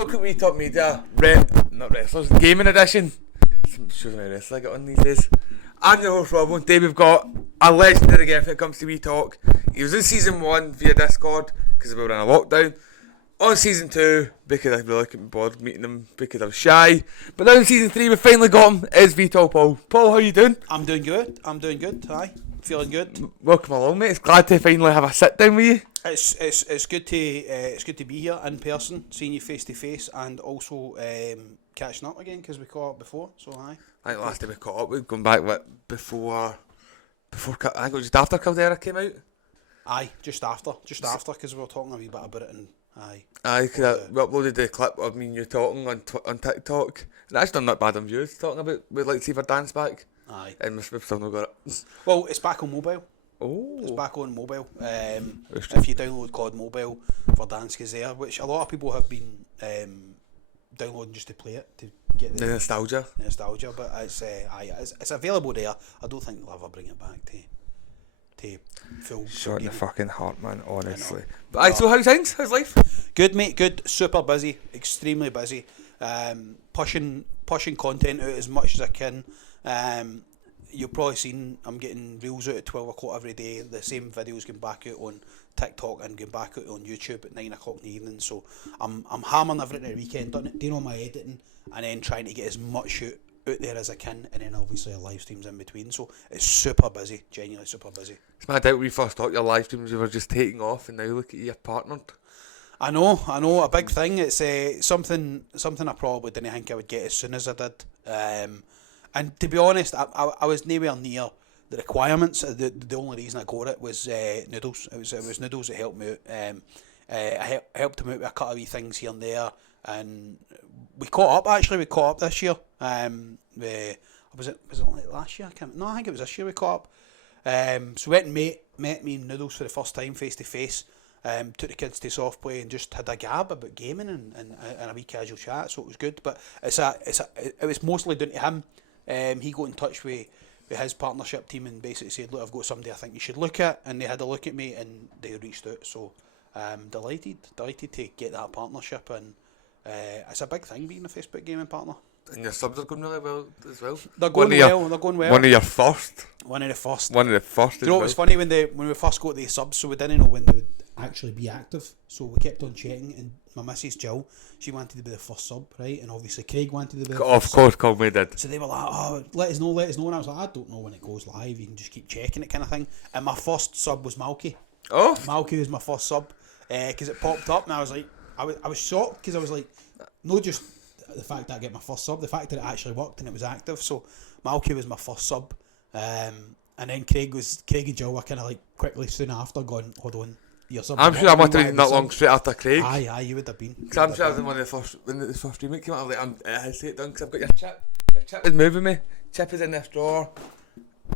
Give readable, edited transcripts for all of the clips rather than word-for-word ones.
Welcome to Top Media, not Wrestlers, Gaming Edition. I'm sure my wrestler I get on these days. I'm your host Robbo, and today we've got a legendary guest when it comes to We Talk. He was in season 1 via Discord because we were in a lockdown. On season 2, because I really couldn't be bothered meeting him because I was shy. But now in season 3 we finally got him, is Vitol Paul. Paul, how you doing? I'm doing good, hi, feeling good. Welcome along, mate. It's glad to finally have a sit down with you. It's good to be here in person, seeing you face to face, and also catching up again because we caught up before. So hi. I think last time we caught up, we'd gone back before I think it was just after Caldera came out. Aye, just after, because we were talking a wee bit about it, and aye. Aye, because we uploaded the clip of me and you talking on TikTok, and that's done not bad on views, talking about we'd like to see if our dance back. Aye. And we've still not got it. Well, it's back on mobile. Oh. It's back on mobile. If you download COD Mobile, Verdansk is there, which a lot of people have been downloading just to play it, to get the nostalgia. But it's available there. I don't think they'll ever bring it back to full. Short in the fucking heart, man, honestly. But aye, so how's things? How's life? Good, mate, good. Super busy, extremely busy. Pushing content out as much as I can. You've probably seen I'm getting reels out at 12 o'clock every day. The same videos going back out on TikTok and going back out on YouTube at 9 o'clock in the evening. So I'm hammering everything at the weekend, doing all my editing, and then trying to get as much out there as I can, and then obviously live streams in between. So it's super busy, genuinely super busy. It's mad out when we first thought your live streams were just taking off, and now look at you partnered. I know, a big thing. It's something I probably didn't think I would get as soon as I did. And to be honest, I was nowhere near the requirements. The only reason I got it was Noodles. It was Noodles that helped me out. I helped him out with a couple of wee things here and there, and we caught up. Actually, we caught up this year. Was it like last year? I think it was this year we caught up. So we went and met me and Noodles for the first time face to face. Took the kids to soft play and just had a gab about gaming and a wee casual chat. So it was good. But it was mostly down to him. He got in touch with his partnership team and basically said, look, I've got somebody I think you should look at, and they had a look at me and they reached out. So delighted to get that partnership, and it's a big thing being a Facebook gaming partner. And your subs are going really well as well. They're going well. One of your first. One of the first. Do you know what was funny when we first got the subs, so we didn't know when they would actually be active, so we kept on checking, and my missus Jill, she wanted to be the first sub, right? And obviously Craig wanted to be the first sub. Of course, me did. So they were like, oh, let us know, and I was like, I don't know when it goes live, you can just keep checking it kind of thing. And my first sub was Malky. Oh. Malky was my first sub, because it popped up, and I was like, I was shocked, because I was like, not just the fact that I get my first sub, the fact that it actually worked and it was active. So Malky was my first sub, and then Craig and Jill were kind of like quickly soon after going, hold on, your sub. I'm sure I must have been not long straight after Craig. Aye, you would have been. Because I'm sure I was in one of the first, when the first remake came out, I was like, I had to get it done because I've got your chip. Your chip is moving me. Chip is in this drawer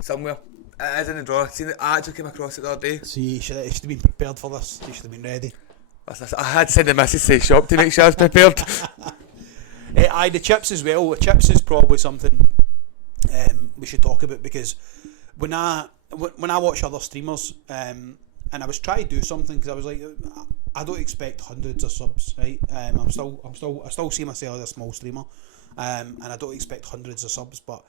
somewhere. It is in the drawer. I actually came across it the other day. So you should have been prepared for this. You should have been ready. I had to send the missus to the shop to make sure I was prepared. Aye, the chips as well. The chips is probably something we should talk about, because when I watch other streamers, and I was trying to do something, because I was like, I don't expect hundreds of subs, right? I still see myself as a small streamer, and I don't expect hundreds of subs, but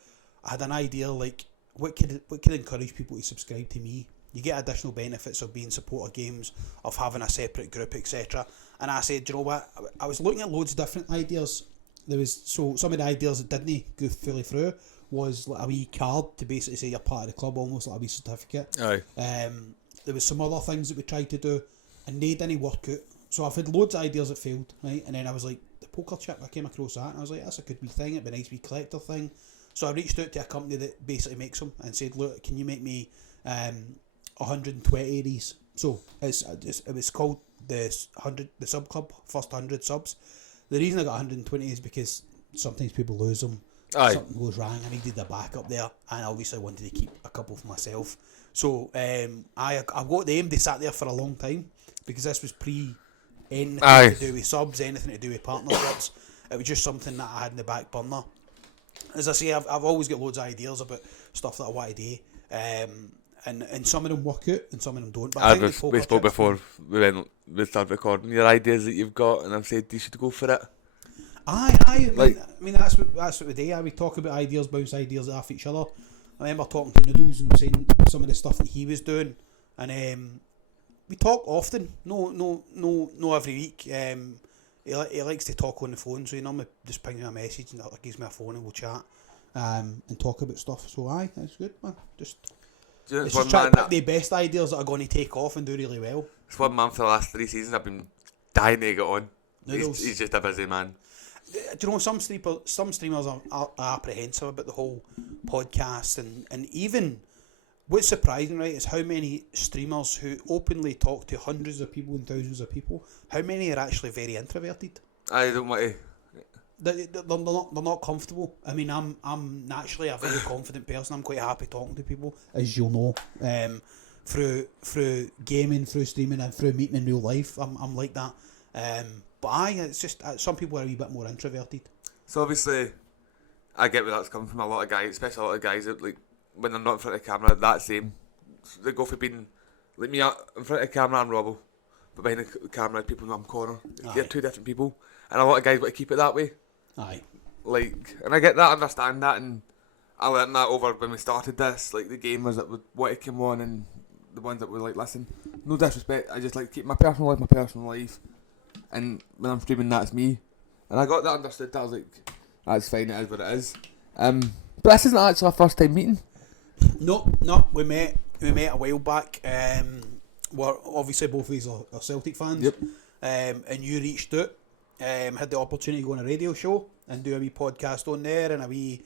I had an idea like what could encourage people to subscribe to me. You get additional benefits of being supporter games, of having a separate group, etc. And I said, you know what? I was looking at loads of different ideas. Some of the ideas that didn't go fully through was like a wee card to basically say you're part of the club, almost like a wee certificate. Aye. There was some other things that we tried to do, and they didn't work out. So I've had loads of ideas that failed, right? And then I was like, the poker chip, I came across that, and I was like, that's a good wee thing. It'd be a nice wee collector thing. So I reached out to a company that basically makes them and said, look, can you make me 120 of these? So it was called the sub club, first 100 subs. The reason I got 120 is because sometimes people lose them. Aye. Something goes wrong. I needed a backup there, and I obviously wanted to keep a couple for myself. So I got them. They sat there for a long time, because this was anything to do with subs, anything to do with partnerships. It was just something that I had in the back burner. As I say, I've always got loads of ideas about stuff that I want to do, and some of them work out and some of them don't. But we spoke before we started recording your ideas that you've got, and I've said you should go for it. Aye. Like- I mean that's what we do. We talk about ideas, bounce ideas off each other. I remember talking to Noodles and saying some of the stuff that he was doing, and we talk often. No every week. He likes to talk on the phone, so he normally just pings me a message and gives me a phone and we'll chat and talk about stuff. So aye, that's good, man. Just Do you know, it's it's just one try to man pick the best ideas that are going to take off and do really well. it's one man for the last 3 seasons I've been dying to get on. Noodles. He's just a busy man. Do you know some streamers are apprehensive about the whole podcast and even what's surprising, right, is how many streamers who openly talk to hundreds of people and thousands of people, how many are actually very introverted. I don't want to. They're not comfortable. I mean, I'm naturally a very confident person. I'm quite happy talking to people, as you'll know, through gaming, through streaming, and through meeting in real life. I'm like that. But it's just some people are a wee bit more introverted. So obviously, I get where that's coming from. A lot of guys, especially a lot of guys that like when they're not in front of the camera, that same. They go for being like me out in front of the camera and Robbo, but behind the camera, people know I'm corner. They're 2 different people, and a lot of guys want to keep it that way. Aye. Like, and I get that, understand that, and I learned that over when we started this. Like the gamers that would want to come on, and the ones that would like listen. No disrespect, I just like to keep my personal life, and when I'm streaming, that's me. And I got that understood. That I was like, that's fine. It is what it is. But this isn't actually our first time meeting. No, we met a while back. We're obviously both of us are Celtic fans. Yep. And you reached out, had the opportunity to go on a radio show and do a wee podcast on there and a wee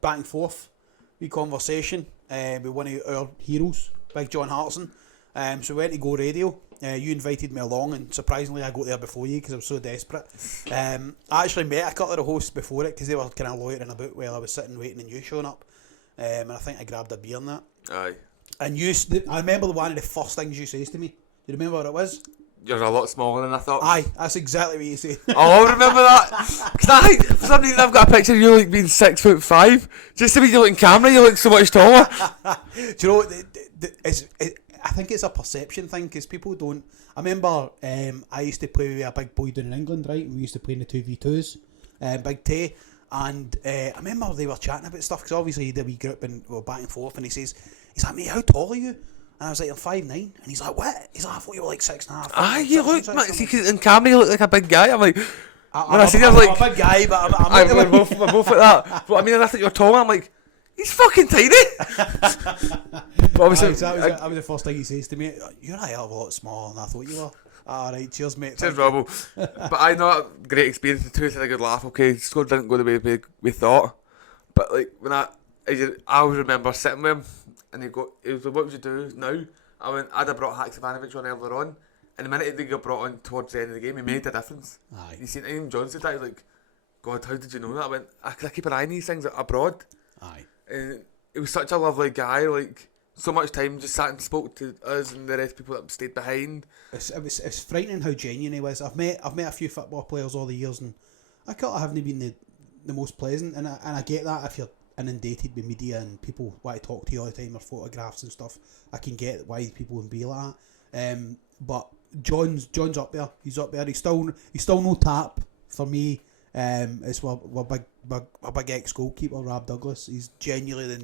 back and forth, wee conversation with one of our heroes, Big John Hartson. So we went to Go Radio. You invited me along, and surprisingly I got there before you because I was so desperate. I actually met a couple of the hosts before it because they were kind of loitering about while I was sitting waiting and you showing up. And I think I grabbed a beer and that. Aye. And I remember one of the first things you says to me. Do you remember what it was? You're a lot smaller than I thought. Aye, that's exactly what you said. Oh, I remember that. Because for some reason I've got a picture of you like being 6'5". Just to be you look in camera, you look so much taller. Do you know what? I think it's a perception thing because people don't. I remember I used to play with a big boy down in England, right? We used to play in the 2v2s, Big Tay. And I remember they were chatting about stuff because obviously he did a wee group and we were back and forth. And he's like, mate, how tall are you? And I was like, I'm 5'9". And he's like, what? He's like, I thought you were like 6'5". Aye, you look, man. See, 'cause in camera you look like a big guy. I'm like, I'm a big guy, but we're both like that. But I mean, I think you're tall. I'm like, he's fucking tiny. But obviously, that was the first thing he says to me. You're a hell of a lot smaller than I thought you were. Alright, cheers, mate. cheers, Robbo. But I know a great experience. The two had a good laugh. Okay, score didn't go the way we thought. But like when I always remember sitting with him, and he was like, "What would you do now?" I'd have brought Hacks Ivanovic on earlier on, and the minute they got brought on towards the end of the game, he made a difference. Aye. You seen even John said that, he was like, "God, how did you know that?" I went, "I keep an eye on these things abroad." Aye. And he was such a lovely guy. Like so much time just sat and spoke to us and the rest of people that stayed behind. It's frightening how genuine he was. I've met a few football players all the years, and I haven't been the most pleasant. And I get that if you're inundated with media and people want to talk to you all the time or photographs and stuff. I can get why people would be like that. But John's up there. He's up there. He's still no tap for me. It's our big ex-goalkeeper, Rob Douglas. He's genuinely the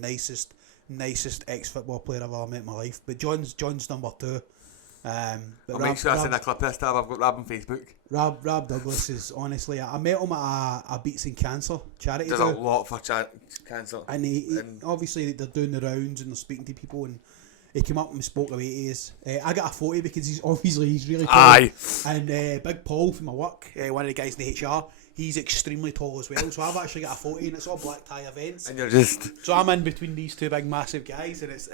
nicest ex-football player I've ever met in my life. But John's number 2. I'll make sure I send a clip this time. I've got Rob on Facebook. Rob Douglas is honestly. I met him at a Beats in Cancer charity. There's a lot for cancer. And he obviously they're doing the rounds and they're speaking to people, and he came up and spoke away to us. I got a photo because he's really tall. Aye. And Big Paul from my work, one of the guys in the HR, he's extremely tall as well. So I've actually got a photo, and it's all black tie events. And you're just. So I'm in between these two big massive guys, and it's.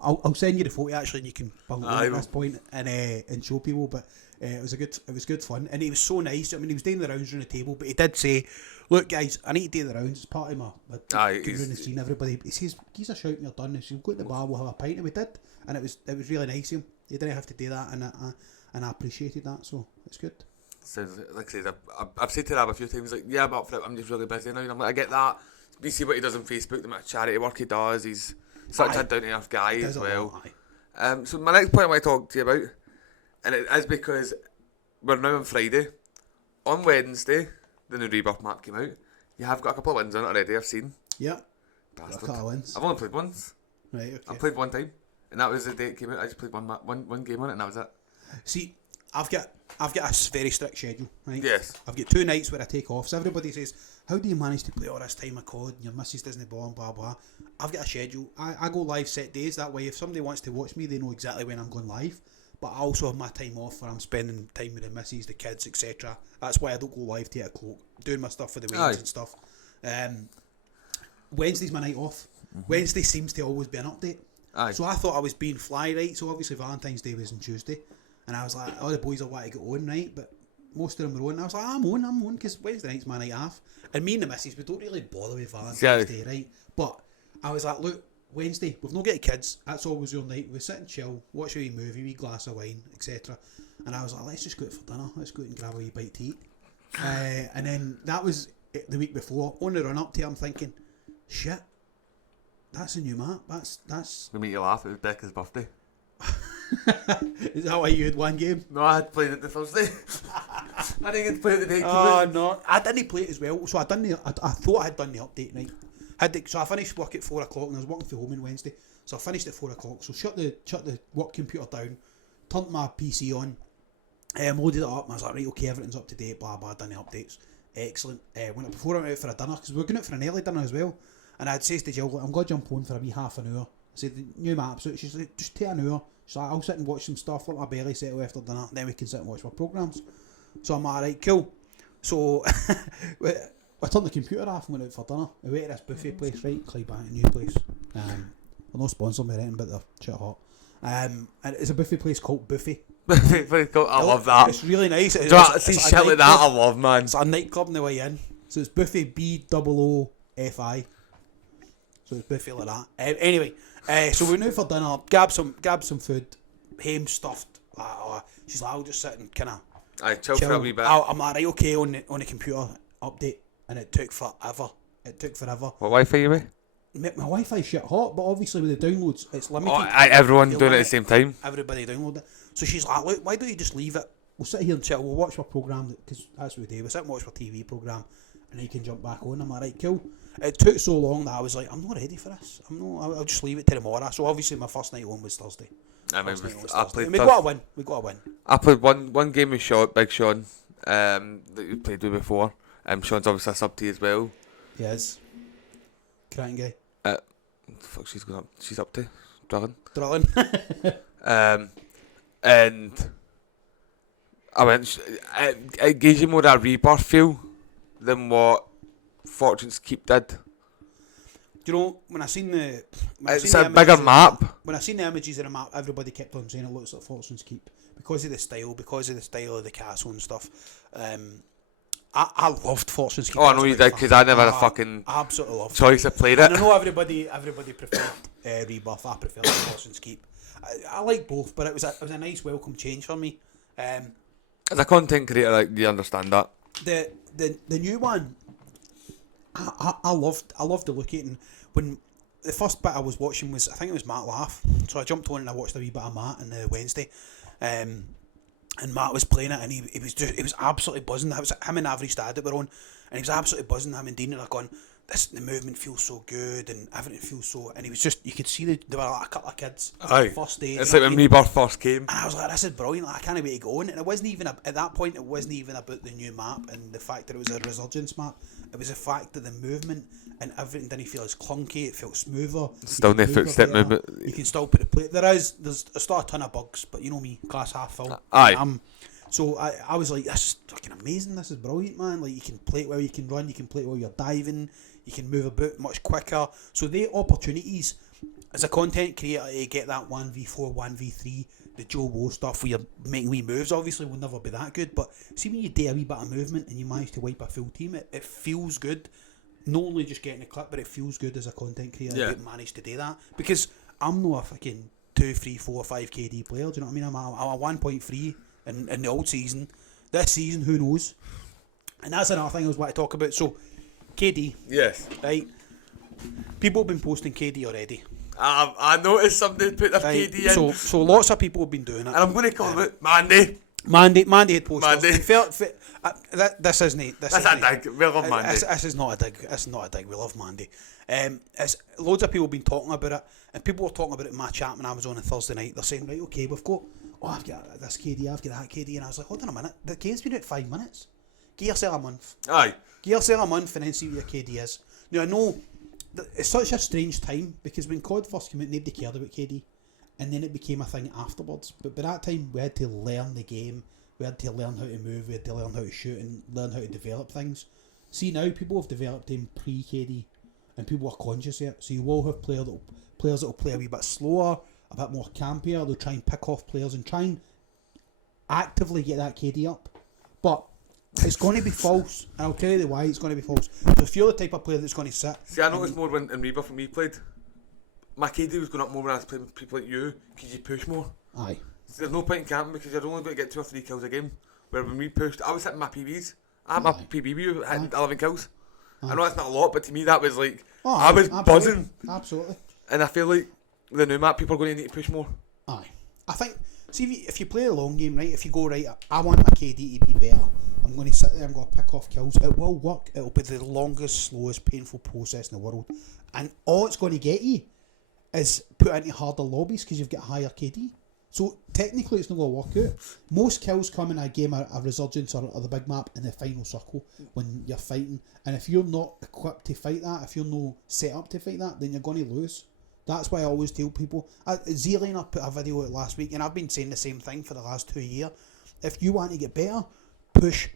I'll send you the photo actually, and you can at this point and show people. But it was good fun, and he was so nice. I mean, he was doing the rounds around the table, but he did say, "Look, guys, I need to do the rounds. It's part of my going around the scene. Everybody." He says, "He's a shout when you're done. If you go to the bar, we'll have a pint," and we did, and it was really nice of him. He didn't have to do that, and I appreciated that. So it's good. Sounds like I said, I've said to Rab a few times, like, yeah, I'm up for it, I'm just really busy now. And I'm like, I get that. You see what he does on Facebook, the amount of charity work he does. He's such a down-to-earth guy as well. So my next point I want to talk to you about, and it is because we're now on Friday, on Wednesday, the new Rebirth map came out. You have got a couple of wins on it already, I've seen. Yeah. Bastard. A couple of wins. I've only played once. Right, okay. I played one time, and that was the day it came out. I just played one game on it, and that was it. See, I've got a very strict schedule, right? Yes. I've got 2 nights where I take off. So everybody says, how do you manage to play all this time of COD and your missus doesn't ball and blah blah. I've got a schedule. I go live set days, that way if somebody wants to watch me they know exactly when I'm going live. But I also have my time off where I'm spending time with the missus, the kids, etc. That's why I don't go live to 8 o'clock, doing my stuff for the weddings and stuff. Wednesday's my night off. Wednesday seems to always be an update. Aye. So I thought I was being fly, right? So obviously Valentine's Day was on Tuesday. And I was like, all the boys will want to get on, right? But most of them were on. I was like, I'm on, because Wednesday night's my night off. And me and the missus, we don't really bother with Valentine's Day, right? But I was like, look, Wednesday, we've not got kids. That's always your night. We sit and chill, watch a wee movie, wee glass of wine, etc. And I was like, let's just go out for dinner. Let's go out and grab a wee bite to eat. And then that was the week before. On the run up to it, I'm thinking, shit, that's a new map. That's. We make you laugh. It was Becca's birthday. Is that why you had one game? No, I had played it the Thursday. I didn't get to play it the day. No, I didn't play it as well. So I thought I had done the update, right? So I finished work at 4 o'clock, and I was working from home on Wednesday. So I finished at 4 o'clock. So shut the work computer down, turned my PC on, loaded it up. And I was like, right, okay, everything's up to date. Blah blah. Done the updates. Excellent. Before I went out for a dinner, because we were going out for an early dinner as well. And I'd say to Jill, I'm going to jump on for a wee half an hour. I said, the new map. So she's like, just take an hour. She's like, I'll sit and watch some stuff, let my belly settle after dinner, then we can sit and watch my programmes. So I'm like, right, cool. So I turned the computer off and went out for dinner. I went to this buffet place, right? Clydebank, a new place. They're not sponsored by anything, but they're shit hot. And it's a buffet place called Buffet. I love that. It's really nice. See shit like that, I love, man. It's a nightclub on the way in. So it's Buffet BOOFI. So it's Buffet like that. Anyway, so we went out for dinner, grab some food, ham stuffed. She's like, I'll just sit and kind of chill for a wee bit. I'm like, right, okay, on the computer update, and it took forever. What Wi-Fi you with? My Wi-Fi's shit hot, but obviously with the downloads, it's limited. Everyone doing it at the same time. Everybody download it. So she's like, look, why don't you just leave it? We'll sit here and chill. We'll watch our programme, because that's what we do. We'll sit and watch our TV programme, and then you can jump back on. I'm like, right, cool. It took so long that I was like, I'm not ready for this. I'll just leave it till tomorrow. So obviously my first night on was Thursday. We got a win. I played one game with Big Sean, that you played with before. Sean's obviously a sub to you as well. Yes. Cracking guy. Fuck, she's up to drilling. And I went. It gives you more of a rebirth feel than what Fortune's Keep did. Do you know, when I seen the... It's a bigger map. When I seen the images of the map, everybody kept on saying it looks like Fortune's Keep. Because of the style of the castle and stuff. I loved Fortune's Keep. Oh, I know you did, because I never had a fucking absolutely loved choice. I played it. And I know everybody preferred Rebirth. I prefer Fortune's Keep. I like both, but it was a nice welcome change for me. As a content creator, like, you understand that. The new one, I loved the look at it. And when the first bit I was watching was, I think it was Matt Laugh. So I jumped on and I watched a wee bit of Matt on the Wednesday. And Matt was playing it, and he was absolutely buzzing. It was him and Average Dad that were on, and he was absolutely buzzing. Him and Dean are going, the movement feels so good, and everything feels so. And he was just, you could see there were like a couple of kids. Aye. First day. It's like when Rebirth first came. And I was like, this is brilliant. Like, I can't wait to go on. And it wasn't even at that point. It wasn't even about the new map and the fact that it was a resurgence map. It was the fact that the movement and everything didn't feel as clunky. It felt smoother. Still no footstep movement. You can still put the play. There's still a ton of bugs, but you know me, glass half full. Aye. So I was like, this is fucking amazing. This is brilliant, man. Like, you can play it while you can run. You can play it while you're diving. You can move about much quicker. So the opportunities as a content creator to get that 1v4, 1v3, the Joe Woe stuff where you're making wee moves, obviously will never be that good. But see, when you do a wee bit of movement and you manage to wipe a full team, it feels good. Not only just getting a clip, but it feels good as a content creator to manage to do that. Because I'm not a fucking 2, 3, 4, 5 KD player. Do you know what I mean? I'm a 1.3 in the old season. This season, who knows? And that's another thing I was want to talk about. So, KD. Yes. Right. People have been posting KD already. I noticed somebody put their KD in. So lots of people have been doing it. And I'm going to call it Mandy. Mandy had posters. Mandy. This isn't. That's a dig. We love Mandy. This is not a dig. It's not a dig. We love Mandy. It's loads of people have been talking about it, and people were talking about it in my chat when I was on Thursday night. They're saying, right, okay, I've got this KD, I've got that KD, and I was like, hold on a minute, the game's been out 5 minutes. Give yourself a month. Aye. Give yourself a month and then see what your KD is. Now I know it's such a strange time because when COD first came out, nobody cared about KD, and then it became a thing afterwards. But by that time, we had to learn the game. We had to learn how to move. We had to learn how to shoot and learn how to develop things. See, now people have developed them pre-KD, and people are conscious of it. So you will have players that will play a wee bit slower, a bit more campier. They'll try and pick off players and try and actively get that KD up. But it's going to be false, and I'll tell you why it's going to be false. So if you're the type of player that's going to sit... See, I noticed more when in Rebirth when we played. My KD was going up more when I was playing with people like you, because you push more. Aye. So there's no point in camping because you're only going to get 2 or 3 kills a game. Where when we pushed, I was hitting my PBs. I had my PB hitting 11 kills. I know that's not a lot, but to me that was like... I was buzzing. Absolutely. And I feel like the new map, people are going to need to push more. Aye. I think... See, if you play a long game, right, if you go, right, I want my KD to be better, I'm going to sit there and go pick off kills. It will work. It'll be the longest, slowest, painful process in the world. And all it's going to get you is put into harder lobbies because you've got higher KD. So technically it's not going to work out. Most kills come in a game a Resurgence or the big map in the final circle when you're fighting. And if you're not equipped to fight that, if you're not set up to fight that, then you're going to lose. That's why I always tell people. Z-Liner put a video out last week, and I've been saying the same thing for the last 2 years. If you want to get better, push.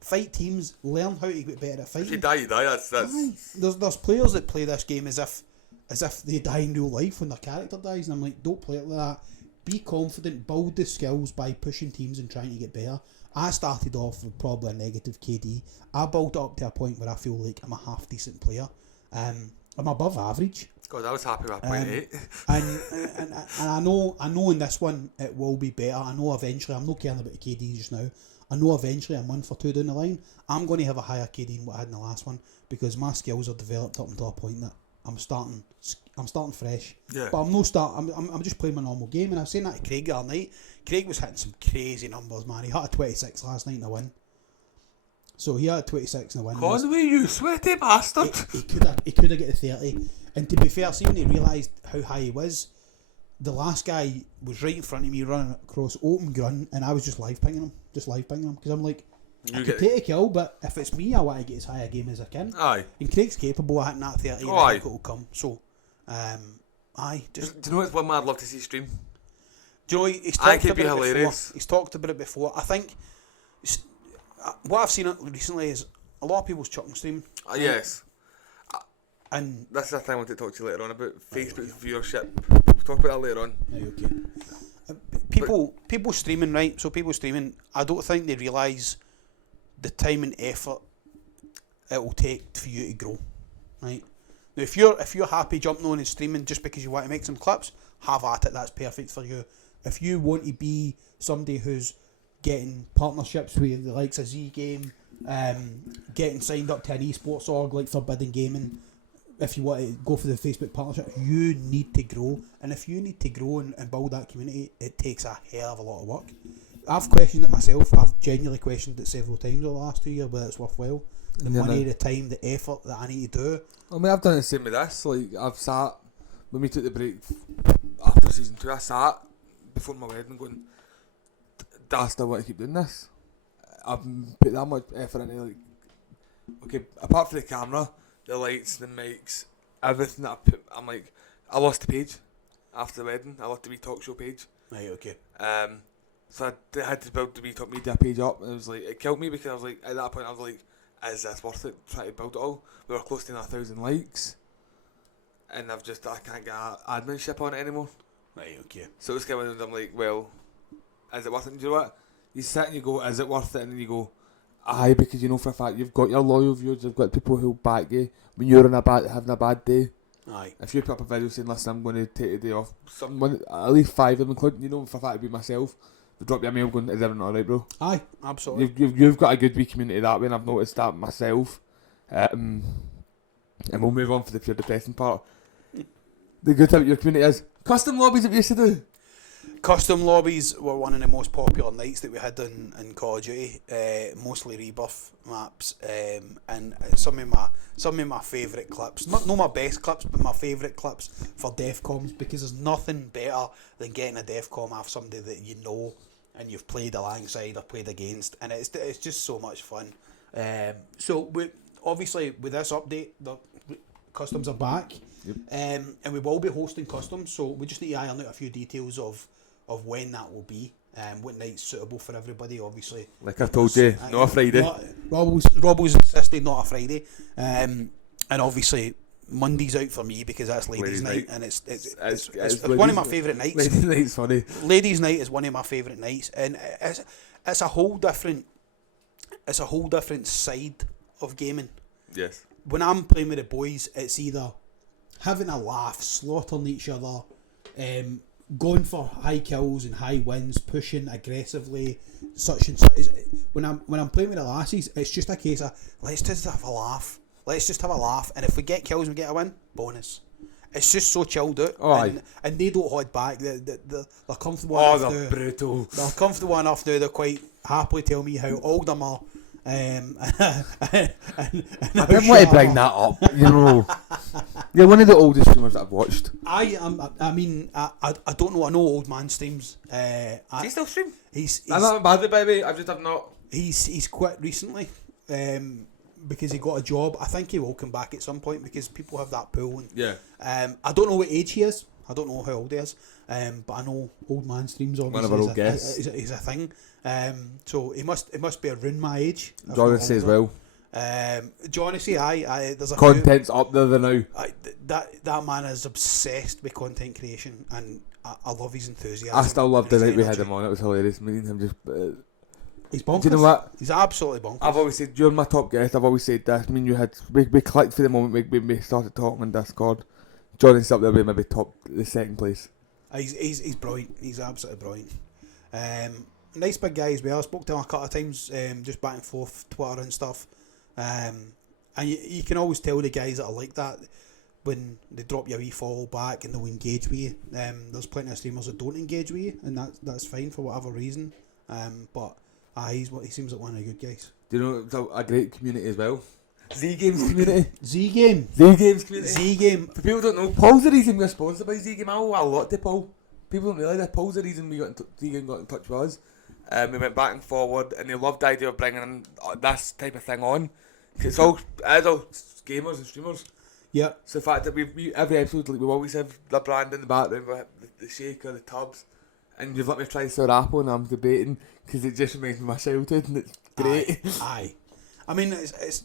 Fight teams, learn how to get better at fighting. If you die, you die. That's... There's players that play this game as if they die in real life when their character dies, and I'm like, don't play it like that. Be confident, build the skills by pushing teams and trying to get better. I started off with probably a negative KD. I built it up to a point where I feel like I'm a half decent player. I'm above average. God, I was happy with 0.8. and I know in this one it will be better. I know eventually, I'm not caring about the KD just now. I know eventually a month or 2 down the line, I'm going to have a higher KD than what I had in the last one because my skills are developed up until a point that I'm starting fresh. Yeah. But I'm just playing my normal game, and I was saying that to Craig the other night. Craig was hitting some crazy numbers, man. He had a 26 last night in a win. So he had a 26 in a win. Conway, you sweaty bastard. He could have got the 30. And to be fair, see when he realised how high he was, the last guy was right in front of me running across open grunt, and I was just live pinging him. Because I'm like, I could take a kill, but if it's me, I want to get as high a game as I can. Aye. And Craig's capable of hitting that 30 and I think it'll come. So, aye. Just, do you know what's one man I'd love to see stream? Do you know, he's talked about it hilarious. before. He's talked about it before. I think, what I've seen recently is a lot of people's chucking stream. Yes. And that's the thing I want to talk to you later on about Facebook viewership. We'll talk about that later on. Okay. People streaming, right? So people streaming, I don't think they realise the time and effort it will take for you to grow, right? Now, if you're happy jumping on and streaming just because you want to make some clips, have at it. That's perfect for you. If you want to be somebody who's getting partnerships with the likes of Z Game, getting signed up to an esports org like Forbidden Gaming, if you want to go for the Facebook partnership, you need to grow. And if you need to grow and build that community, it takes a hell of a lot of work. I've questioned it myself. I've genuinely questioned it several times over the last 2 years, whether it's worthwhile. The money, the time, the effort that I need to do. I mean, I've done the same with this. Like, I've sat, when we took the break after season 2, I sat before my wedding going, do I still want to keep doing this? I've put that much effort into, like, okay, apart from the camera, the lights, the mics, everything that I put, I'm like, I lost the page after the wedding. I lost the wee talk show page. Right, okay. So I had to build the wee talk media page up, and it was like, it killed me because I was like, at that point I was like, is this worth it? Trying to build it all. We were close to 1,000 likes, and I can't get adminship on it anymore. Right, okay. So it was kind of, I'm like, well, is it worth it? And do you know what? You sit and you go, is it worth it? And then you go, aye, because you know for a fact you've got your loyal viewers, you've got people who'll back you when you're having a bad day. Aye. If you put up a video saying, listen, I'm going to take a day off, someone, at least 5 of them, including, you know, for a fact it'd be myself, they'll drop you a mail going, is everything alright, bro? Aye, absolutely. You've got a good wee community that way, and I've noticed that myself. And we'll move on for the pure depressing part. The good thing about your community is custom lobbies that we used to do. Custom lobbies were one of the most popular nights that we had in Call of Duty. Mostly rebirth maps, and some of my favourite clips. Not my best clips, but my favourite clips for DEFCOMs, because there's nothing better than getting a DEFCOM off somebody that you know and you've played alongside or played against, and it's just so much fun. So obviously with this update, the customs are back. Yep. And we will be hosting customs, so we just need to iron out a few details of when that will be, what night's suitable for everybody, obviously. Like I told you, not a Friday. Robbo's insisted not a Friday, and obviously Monday's out for me because that's ladies' night, and it's one of my favourite nights. Ladies' night's funny. Ladies' night is one of my favourite nights, and it's a whole different side of gaming. Yes. When I'm playing with the boys, it's either having a laugh, slaughtering each other, going for high kills and high wins, pushing aggressively, such and such. When I'm playing with the lassies, it's just a case of let's just have a laugh. Let's just have a laugh, and if we get kills and we get a win, bonus. It's just so chilled out, and they don't hold back. They're comfortable enough. Oh, they're brutal. They're comfortable enough now. They're quite happily tell me how old them are. And I didn't want to bring that up, you know. You're one of the oldest streamers that I've watched. I don't know. I know old man streams. Does he still stream? He's I'm not mad by the way. I've just have not. He's quit recently, because he got a job. I think he will come back at some point because people have that pool. And, Yeah. I don't know what age he is. I don't know how old he is. But I know old man streams obviously One of our old guests. is a thing. So he must be around my age. Jonathan as well. Jonathan, there's a Content's up there now. that man is obsessed with content creation, and I love his enthusiasm. I still loved the and his night we had energy. him on. It was hilarious. Me and him just. He's bonkers. Do you know what? He's absolutely bonkers. I've always said you're my top guest. I've always said that. I mean, you had we clicked for the moment we started talking on Discord. Jonathan's up there with maybe the second place. He's brilliant. He's absolutely brilliant. Nice big guy as well. I spoke to him a couple of times, just back and forth, Twitter and stuff. And you can always tell the guys that are like that when they drop you a wee follow back and they'll engage with you. There's plenty of streamers that don't engage with you, and that's fine for whatever reason. But he seems like one of the good guys. Do you know it's a great community as well? Z Games community. Z Game. Z Games community. Z Game. For people who don't know, Paul's the reason we're sponsored by Z Game. I owe a lot to Paul. People don't realise that Paul's the reason Z Game got in touch with us. We went back and forward, and they loved the idea of bringing in this type of thing on. Cause it's all gamers and streamers. Yeah. So the fact that we every episode, like, we always have the brand in the background, the shaker, the tubs, and you've let me try sour apple, and I'm debating because it just reminds me of my childhood, and it's great. Aye. I mean, it's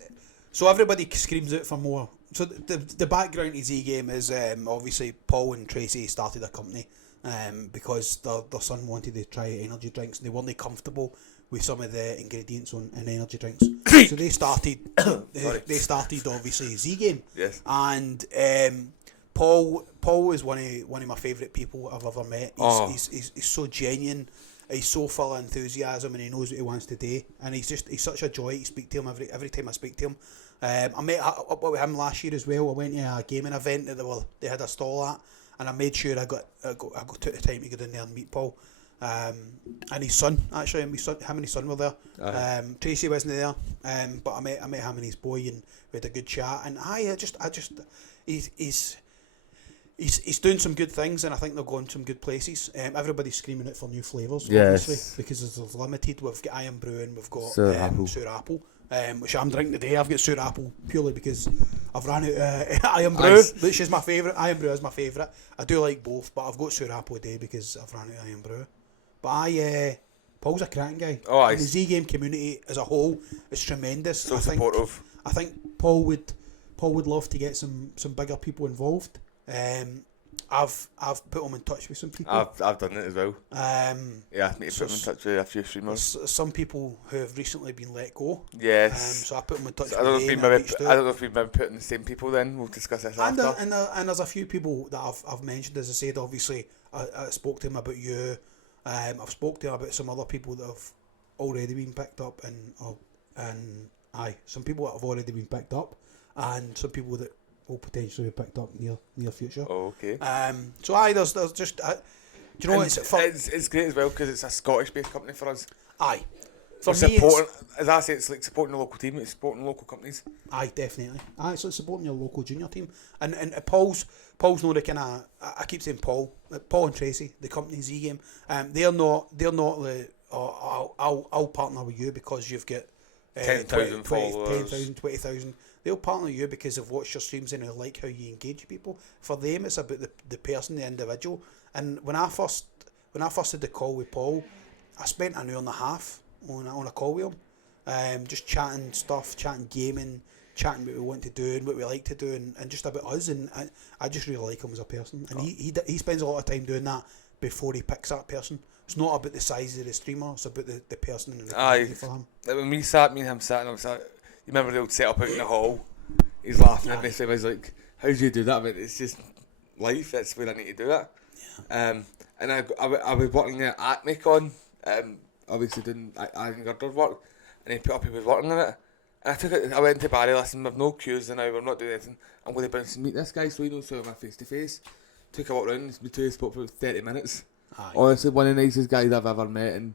so everybody screams out for more. So the background to Z Game is obviously Paul and Tracy started a company because their son wanted to try energy drinks and they weren't comfortable with some of the ingredients in energy drinks. So they started they started obviously Z Game. Yes. And Paul is one of my favourite people I've ever met. He's so genuine. He's so full of enthusiasm and he knows what he wants to do, and he's such a joy to speak to him every time I speak to him. I met up with him last year as well. I went to a gaming event that they had a stall at, and I made sure I took the time to go down there and meet Paul. And his son, actually, him and his son were there. Tracy wasn't there, but I met him and his boy, and we had a good chat. And he's doing some good things, and I think they're going some good places. Everybody's screaming out for new flavours, obviously, because there's limited. We've got Iron Brew and we've got sour apple, which I'm drinking today. I've got sour apple purely because I've ran out of Iron Brew, which is my favourite. Iron Brew is my favourite. I do like both, but I've got sour apple today because I've ran out of Iron Brew. But Paul's a cracking guy. And the Z Game community as a whole is tremendous. So supportive. I think Paul would love to get some bigger people involved. I've put him in touch with some people. I've done it as well. Yeah, I need to put him in touch with a few streamers. Some people who have recently been let go. Yes. So I put him in touch I don't know if we've been putting the same people then. We'll discuss this after. And there's a few people that I've mentioned, as I said, obviously. I spoke to him about you. I've spoke to him about some other people that have already been picked up, and some people that have already been picked up, and some people that will potentially be picked up near future. Oh, okay. So there's just Do you know And it's great as well because it's a Scottish-based company for us. Aye. For We're me, supporting, as I say, it's like supporting the local team. It's supporting local companies. aye, definitely. Aye, it's like supporting your local junior team. And Paul's not the kind of, I keep saying Paul and Tracy, the company Z Game. They're not the, I'll partner with you because you've got 10,000 followers. 10,000, 20,000. They'll partner with you because they've watched your streams and they like how you engage people. For them, it's about the person, the individual. And when I first did the call with Paul, I spent an hour and a half on a call with him, just chatting stuff, chatting gaming, chatting what we want to do and what we like to do, and just about us. And I just really like him as a person. And he spends a lot of time doing that before he picks that person. It's not about the size of the streamer; it's about the person and the community for him. Like when me and him sat, and I was like, you remember the old setup out in the hall? He's laughing at me, so I was like, "How do you do that?" But it's just life. That's where I need to do it. Yeah. And I was working at AcmeCon, obviously doing Iron Girder's work, and he put up he was working on it. And I went to Barry, listen, we've no queues now, we're not doing anything. I'm going to bounce and meet this guy so he knows who I'm face to face. Took a walk round, we two spoke for about 30 minutes. Aye. Honestly, one of the nicest guys I've ever met, and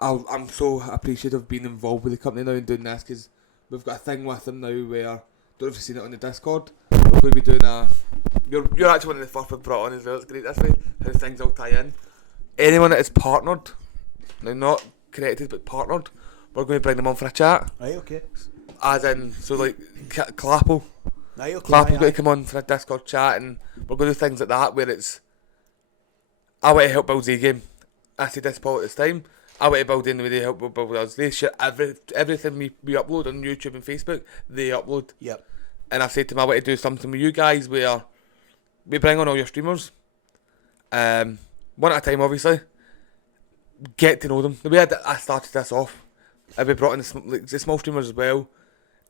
I'm so appreciative of being involved with the company now and doing this because we've got a thing with them now where, don't know if you've seen it on the Discord, we're going to be doing you're actually one of the first we've brought on as well, it's great this way, how things all tie in. Anyone that is partnered, now not connected but partnered, we're going to bring them on for a chat. Right, okay. As in, so like Clapple. Right, okay. Clapple's going to come on for a Discord chat and we're going to do things like that where it's, I want to help build Z-Game. I say this Paul at this time. I want to build in the way they help build us. They share everything we upload on YouTube and Facebook, they upload. Yep. And I've said to them, I want to do something with you guys where we bring on all your streamers. One at a time, obviously. Get to know them. The way I started this off, we brought in the small streamers as well,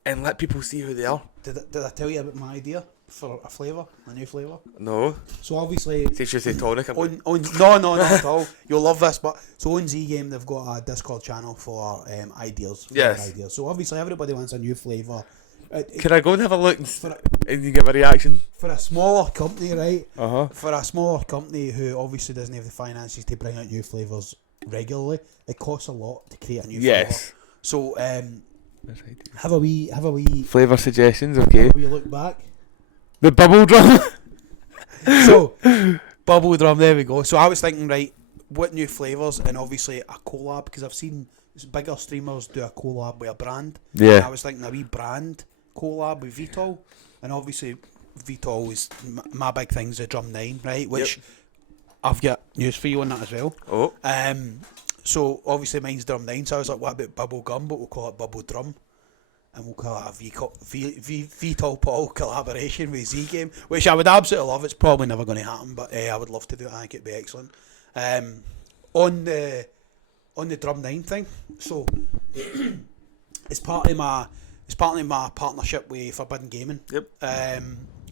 and let people see who they are. Did I tell you about my idea for a flavour, a new flavour? No. So obviously, see if you say tonic. No, not at all. You'll love this, but so on Z Game they've got a Discord channel for ideas. Yes. Ideas. So obviously everybody wants a new flavour. Can I go and have a look and you get my reaction? For a smaller company, right? For a smaller company who obviously doesn't have the finances to bring out new flavours regularly, it costs a lot to create a new flavour. So have a wee flavour suggestions, okay. We look back. The bubble drum. So bubble drum, there we go. So I was thinking, right, what new flavours, and obviously a collab, because I've seen bigger streamers do a collab with a brand. Yeah. And I was thinking a wee brand collab with Vitol, and obviously Vitol is my big thing's the Drum 9, right? Which I've got news for you on that as well. Oh. So obviously mine's Drum 9, so I was like, what about Bubble Gum? But we'll call it Bubble Drum. And we'll call it a Vitol Paul collaboration with Z Game, which I would absolutely love. It's probably never going to happen, but I would love to do it. I think it'd be excellent. On the Drum 9 thing, so it's partly my partnership with Forbidden Gaming. Yep.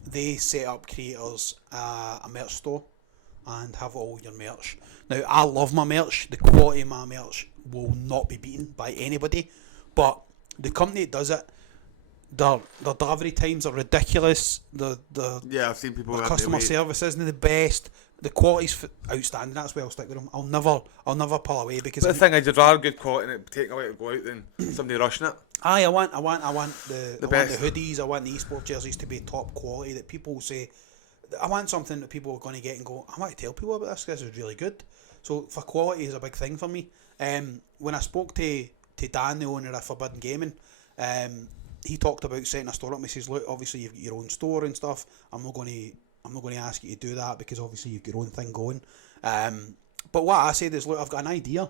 They set up creators a merch store and have all your merch. Now I love my merch. The quality of my merch will not be beaten by anybody, but the company that does it, their delivery times are ridiculous. I've seen people. The customer service isn't the best. The quality's outstanding. That's why I'll stick with them. I'll never pull away because. But the thing is, you'd rather good quality and it take a while to go out than somebody rushing it. I want the best. hoodies. I want the eSport jerseys to be top quality. That people say, I want something that people are going to get and go, I want to tell people about this. This is really good. So for quality is a big thing for me. When I spoke to Dan, the owner of Forbidden Gaming, he talked about setting a store up. He says, look, obviously you've got your own store and stuff. I'm not going to ask you to do that because obviously you've got your own thing going. But what I said is, look, I've got an idea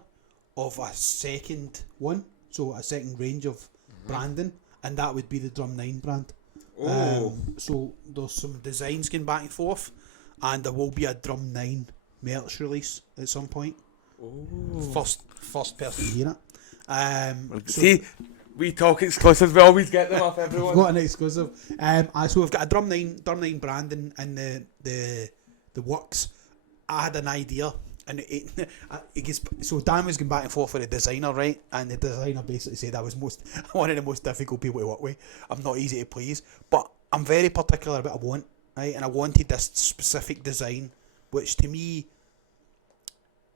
of a second one, so a second range of branding, and that would be the Drum 9 brand. So there's some designs going back and forth, and there will be a Drum 9 merch release at some point. First person to hear it. See, we talk exclusive. We always get them off everyone. We've got an exclusive. So we've got a Drum 9 branding in the works. I had an idea, and it gets, so Dan was going back and forth with a designer, right? And the designer basically said I was one of the most difficult people to work with. I'm not easy to please, but I'm very particular about what I want, right? And I wanted this specific design, which to me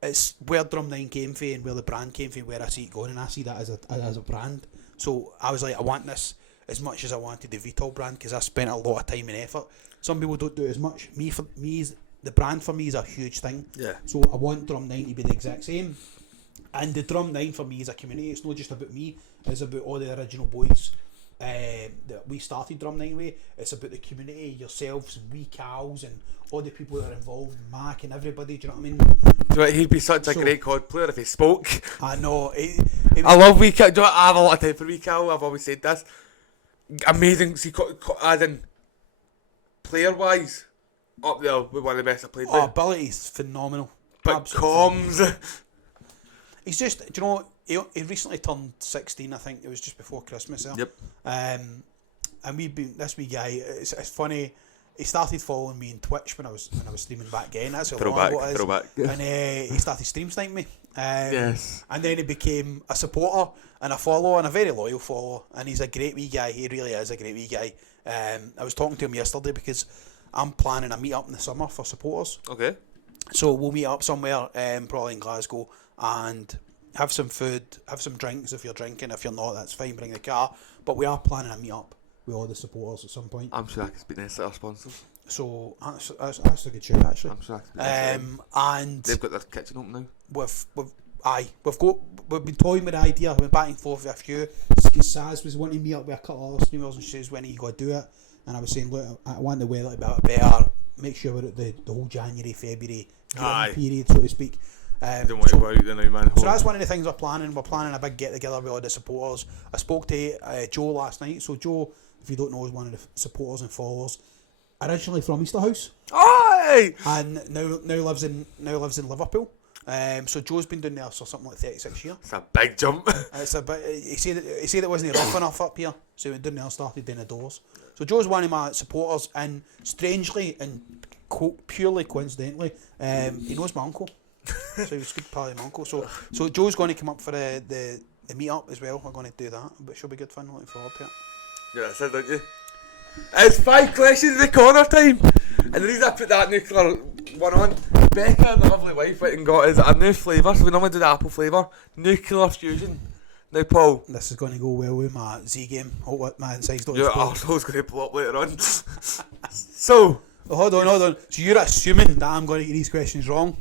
it's where Drum 9 came from and where the brand came from, where I see it going, and I see that as a brand. So I was like, I want this as much as I wanted the Vitol brand, because I spent a lot of time and effort. Some people don't do it as much. The brand for me is a huge thing. Yeah. So I want Drum 9 to be the exact same. And the Drum 9 for me is a community. It's not just about me. It's about all the original boys that we started Drum 9 with. It's about the community, yourselves, and wee cows, and all the people that are involved, Mac and everybody. Do you know what I mean? Do you know what, he'd be such a great COD player if he spoke. I know. I love Wee Cal. Do you know what, I have a lot of time for Wee Cal. I've always said this. Amazing. See, as in player-wise, up there with one of the best I played with. Ability's phenomenal. But comms. He's just, do you know, he recently turned 16, I think. It was just before Christmas. Yep. And we've been, this wee guy, it's funny, he started following me on Twitch when I was streaming back then. That's how long ago it is. Throwback. And he started stream sniping me. Yes. And then he became a supporter and a follower, and a very loyal follower. And he's a great wee guy. He really is a great wee guy. I was talking to him yesterday because I'm planning a meet up in the summer for supporters. Okay. So we'll meet up somewhere, probably in Glasgow, and have some food, have some drinks if you're drinking. If you're not, that's fine, bring the car. But we are planning a meet up with all the supporters at some point. I'm sure I can speak nice to our sponsors. So that's a good show, actually. I'm sure I can speak and they've got their kitchen open now. We've been toying with the idea. We've been back and forth with a few. Saz was wanting to meet up with a couple of other streamers and shows when you got to do it. And I was saying, look, I want the weather to be a bit better. Make sure we're at the whole January, February period, so to speak. Don't worry about it now, man. So that's one of the things we're planning. We're planning a big get together with all the supporters. I spoke to Joe last night. So Joe, if you don't know, is one of the supporters and followers. Originally from Easterhouse. Aye! And now lives in Liverpool. So Joe's been doing there for something like 36 years. It's a big jump. It's a bit. He said it wasn't rough enough up here, so he went down there and started doing the doors. So Joe's one of my supporters, and strangely and purely coincidentally, he knows my uncle. So he was a good pal of my uncle. So Joe's going to come up for the meet up as well. We're going to do that, but it should be good fun. Looking forward to it. Yeah, that's it, don't you? It's 5 questions in the corner time, and the reason I put that nuclear one on, Becca, the lovely wife, went and got is a new flavour. So we normally do the apple flavour, nuclear fusion. Now, Paul, this is going to go well with my Z game. Hope what my insides don't your explode. arsehole's going to blow up later on. So, hold on. So you're assuming that I'm going to get these questions wrong?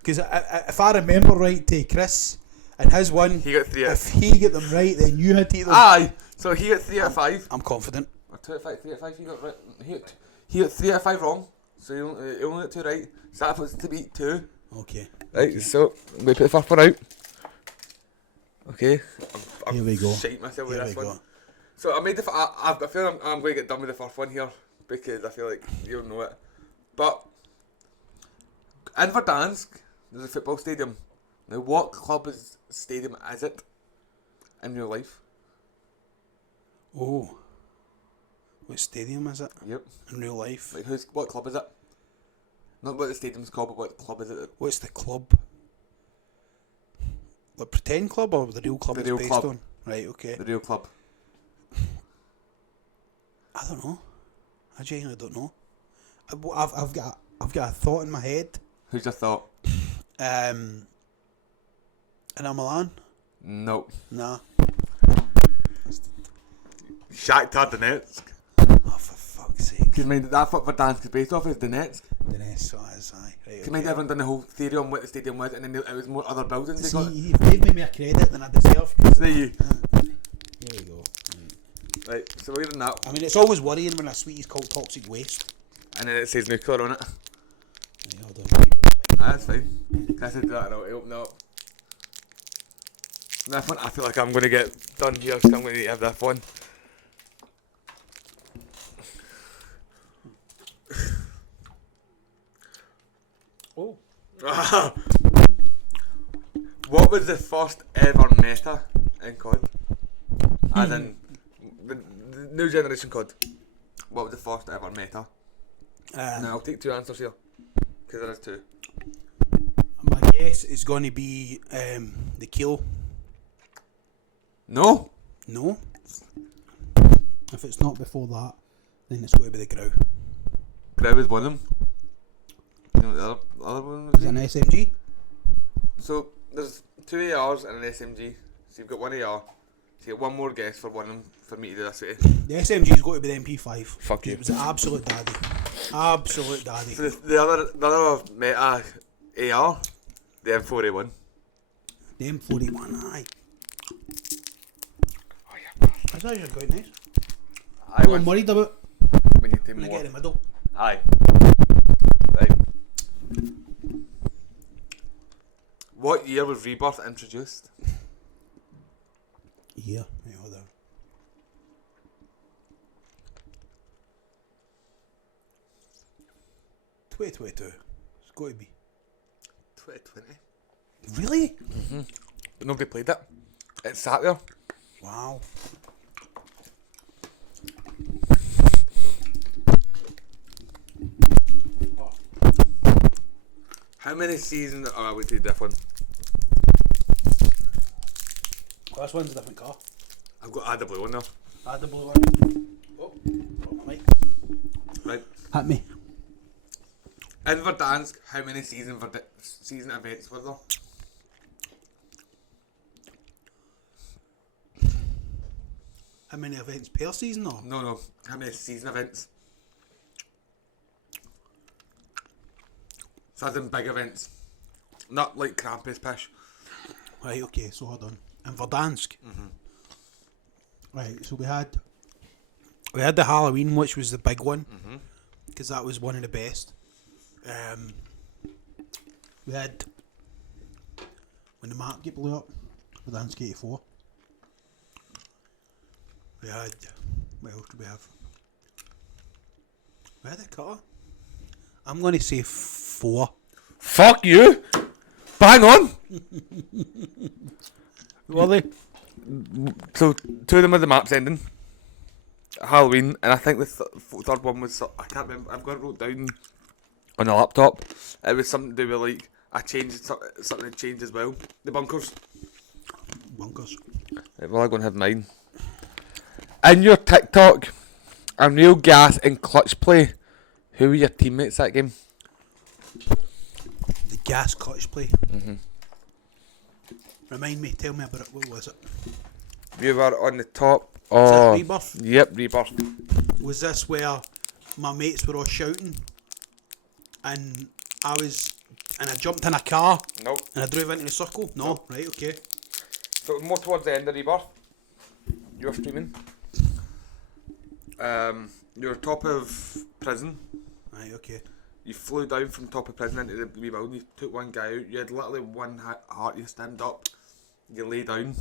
Because if I remember right, to Chris and his one, he got 3 out. if he get them right, then you had to take them. Aye. So he got 3 out of 5. I'm confident. Or 2 out of 5. 3 out of 5. He got right. He got 3 out of 5 wrong. So he only got 2 right. So that puts it to be 2. Okay. Right. So we put the first one out. Okay. I'm Here we go. Shite myself with Here this we one. go. So I made the. I've got a feeling I'm going to get done with the first one here because I feel like you'll know it. But in Verdansk, there's a football stadium. Now, what club's stadium is it in real life? Oh. What stadium is it? Yep. In real life? Like what club is it? Not what the stadium's called, but what club is it? What's the club? The pretend club or the real club The it's real based club. on? Right, okay. The real club. I don't know. I genuinely don't know. I've got a thought in my head. Who's your thought? In Milan? No. Nah. Shakhtar Donetsk. Oh, for fuck's sake. Because that's what Verdansk is based off, is Donetsk. The nest is aye. Right, Because everyone done the whole theory on what the stadium was, and then it was more other buildings they got. See, you gave me more credit than I deserve. There you. There you go. Right, so we're in that. I mean, it's always worrying when a sweetie's called toxic waste. And then it says nuclear on it. Right, hold on. That's fine. I said that and I'll open it up. This one, I feel like I'm going to get done here, so I'm going to have that one. Oh. What was the first ever meta in COD? As in, the new generation COD. What was the first ever meta? Now, I'll take 2 answers here. Because there is 2. My guess is going to be the Kilo. No? No. If it's not before that, then it's going to be the Grau. Grau was one of them. You know what the other one was? Is it an SMG? So there's 2 ARs and an SMG. So you've got 1 AR. So you get one more guess for one of them for me to do this with. The SMG's got to be the MP5. Fuck you. It was an absolute daddy. Absolute daddy. So the other meta AR, the M4A1. The M41, aye. Oh yeah. That's actually quite nice. I What I'm worried about We need to when I more. get in the middle. Aye. Right. What year was Rebirth introduced? Yeah, wait, hold on. $2022. It's got to be. 2020. Really? But nobody played it. It sat there. Wow. How many seasons? Oh, I would do this one. Oh, this one's a different car. I've got add the blue one now. Add the blue one. Oh, drop my mic. Right. Hit me. In Verdansk, how many season events were there? How many events per season or? No. How many season events? So as in big events. Not like Krampus Pish. Right, okay, so hold on. In Verdansk. Right, so we had the Halloween, which was the big one, because that was one of the best. We had when the market blew up, Verdansk 84. We had, what else did we have? We had a cutter. I'm going to say 4. Fuck you! Bang on! Were they? So, 2 of them are the maps ending. Halloween, and I think the third one was, I can't remember, I've got it wrote down on the laptop. It was something to do with like, something had changed as well. The bunkers. Bunkers. Right, well, I'm going to have mine. In your TikTok, Unreal Gas and Clutch Play, who were your teammates that game? The gas clutch play. Remind me, tell me about it. What was it? You were on the top Was that of... Rebirth? Yep, Rebirth. Was this where my mates were all shouting and I jumped in a car Nope. and I drove into the circle? No, right, okay. So more towards the end of Rebirth, you were streaming. You were top of prison. Right, okay. You flew down from top of prison into the wee building. You took one guy out. You had literally one heart. You stand up. You lay down.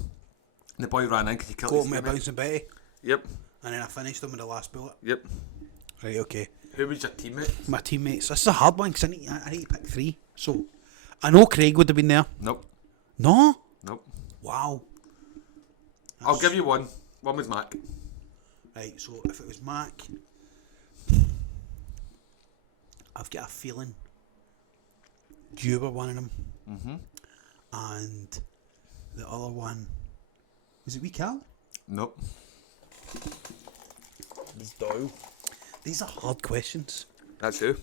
The boy ran in because you killed Got his me a teammate. bouncing Betty Yep. and then I finished him with the last bullet. Yep. Right, okay. Who was your teammate? My teammates. This is a hard one because I need to pick 3. So, I know Craig would have been there. Nope. No? Nope. Wow. I'll give you one. One was Mac. Right, so if it was Mac, I've got a feeling you were one of them. And the other one, was it wee Cal? Nope. It's Doyle. These are hard questions. That's who.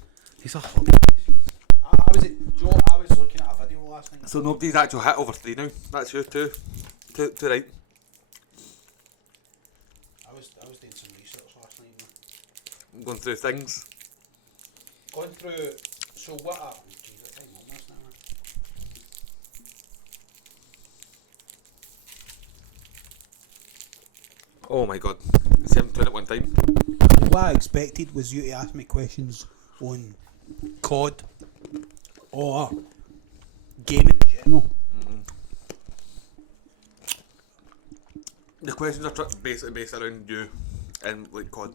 These are hard questions. I was looking at a video last night. So nobody's actual hit over 3 now. That's you, 2 right. I was doing some research last night. I'm going through things. Going through. So what? Jeez, what time on last night? Oh my god. See, I'm doing it one time. What I expected was you to ask me questions on COD or gaming in general. The questions are basically based around you and like COD.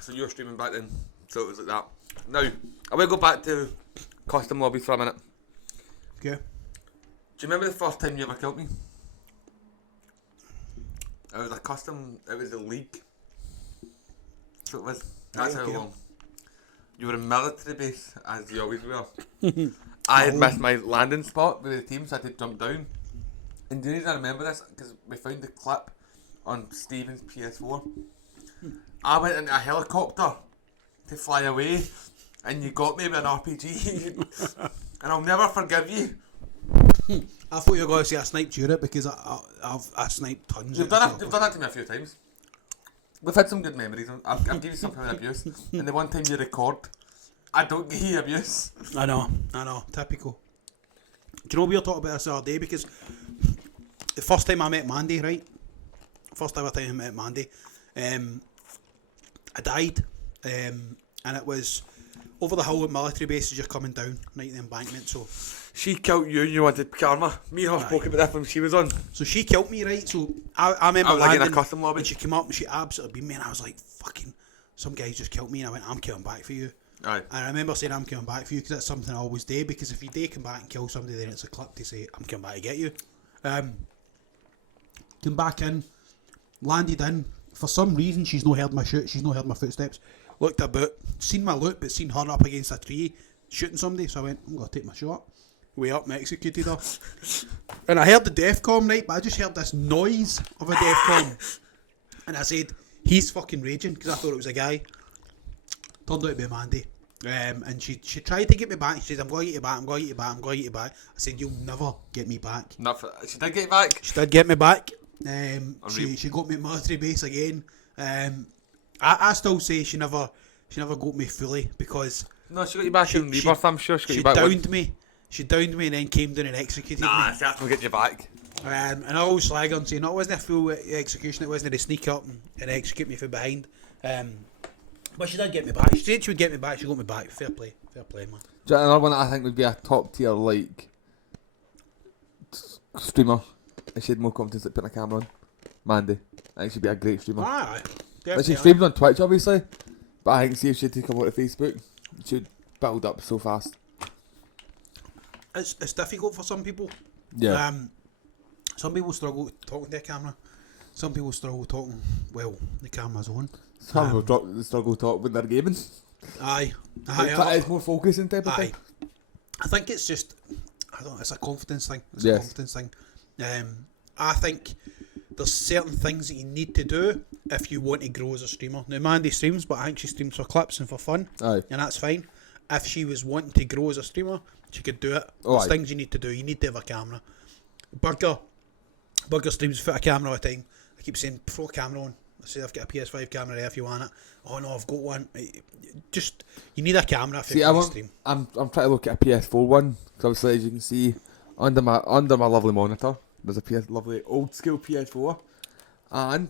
So you were streaming back then, so it was like that. Now, I will go back to custom lobbies for a minute. Okay. Do you remember the first time you ever killed me? It was a custom, it was a league. So it was, that's Right, how okay. long. You were in military base, as you always were. I had missed my landing spot with the team, so I had to jump down. And the reason I remember this, because we found the clip on Steven's PS4. I went into a helicopter to fly away, and you got me with an RPG. And I'll never forgive you I thought you were going to say I sniped Europe because I sniped tons. You've done that to me a few times. We've had some good memories. I've given you some kind of abuse, and the one time you record, I don't give you abuse. I know, typical. Do you know we were talking about this the other day, because the first time I met Mandy, right? First ever time I met Mandy, I died, and it was over the hill at military bases. You're coming down, right, the embankment. So She killed you and you wanted karma. Me and her spoke about that when she was on. So she killed me, right? So I remember I was like in a landing, custom lobby. and she came up and she absolutely beat me, and I was like, fucking, some guys just killed me, and I went, I'm coming back for you. Aye. And I remember saying, I'm coming back for you, because that's something I always do, because if you do come back and kill somebody, then it's a clip to say, I'm coming back to get you. Came back in, landed in. For some reason, she's not heard my shoot, she's not heard my footsteps. Looked about, seen my loot, but seen her up against a tree shooting somebody, so I went, I'm going to take my shot. Way up and executed her. And I heard the defcom, right, but I just heard this noise of a defcom. And I said, he's fucking raging, because I thought it was a guy. Turned out to be Mandy. And she tried to get me back. She said, I'm going to get you back, I'm going to get you back, I'm going to get you back. I said, you'll never get me back. She did get you back? She did get me back. She got me at military base again. I still say she never got me fully, because No, she got you back in rebirth, I'm sure she got you back. Downed me. She downed me and then came down and executed me. Nah, that's going to get you back. And I always slag her and say, no, it wasn't a full execution, it wasn't a sneak up and execute me from behind. But she did get me back. She said she would get me back, she got me back. Fair play, man. Another one that I think would be a top tier, like, streamer. If she had more confidence at putting a camera on. Mandy. I think she'd be a great streamer. Aye, Like, she streamed on Twitch, obviously. But I think, see if she had to come out to Facebook, she would build up so fast. It's difficult for some people. Yeah. Some people struggle talking to a camera. Some people struggle talking, well, the camera's on. Some people struggle to talk when they're gaming. Aye. It's more focusing type of thing. I think it's just, I don't know, it's a confidence thing. I think there's certain things that you need to do if you want to grow as a streamer. Now, Mandy streams, but I think she streams for clips and for fun. Aye. And that's fine. If she was wanting to grow as a streamer, she could do it. There's things you need to do. You need to have a camera. Burger streams without a camera all the time. I keep saying, throw a camera on. I say, I've got a PS5 camera there if you want it. Oh no, I've got one. Just, you need a camera if you want to stream. I'm trying to look at a PS4 one, because obviously, as you can see, under my lovely monitor, there's a lovely old school PS4, and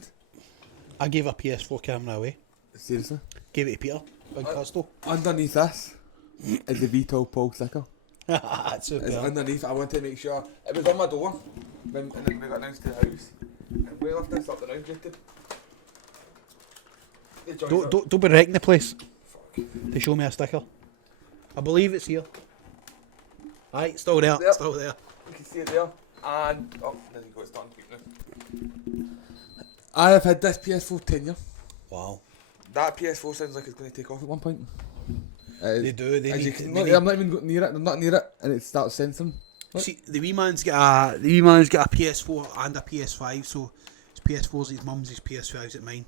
I gave a PS4 camera away. Seriously? Gave it to Peter. Big Costo. Underneath this is the Vitol Paul sticker. That's so It's cool. underneath. I want to make sure it was on my door and then we got announced to the house. And we left this up around just to. Don't be wrecking the place. To show me a sticker. I believe it's here. Aye, it's still there. Yep. Still there. You can see it there. And there you go. It's starting to peak now. I have had this PS4 10 years. Wow. That PS4 sounds like it's going to take off at one point. They do. I'm not even near it. I'm not near it, and it starts sensing. What? See, the wee man's got a PS4 and a PS5. So his PS4's at his mum's, his PS5's at mine.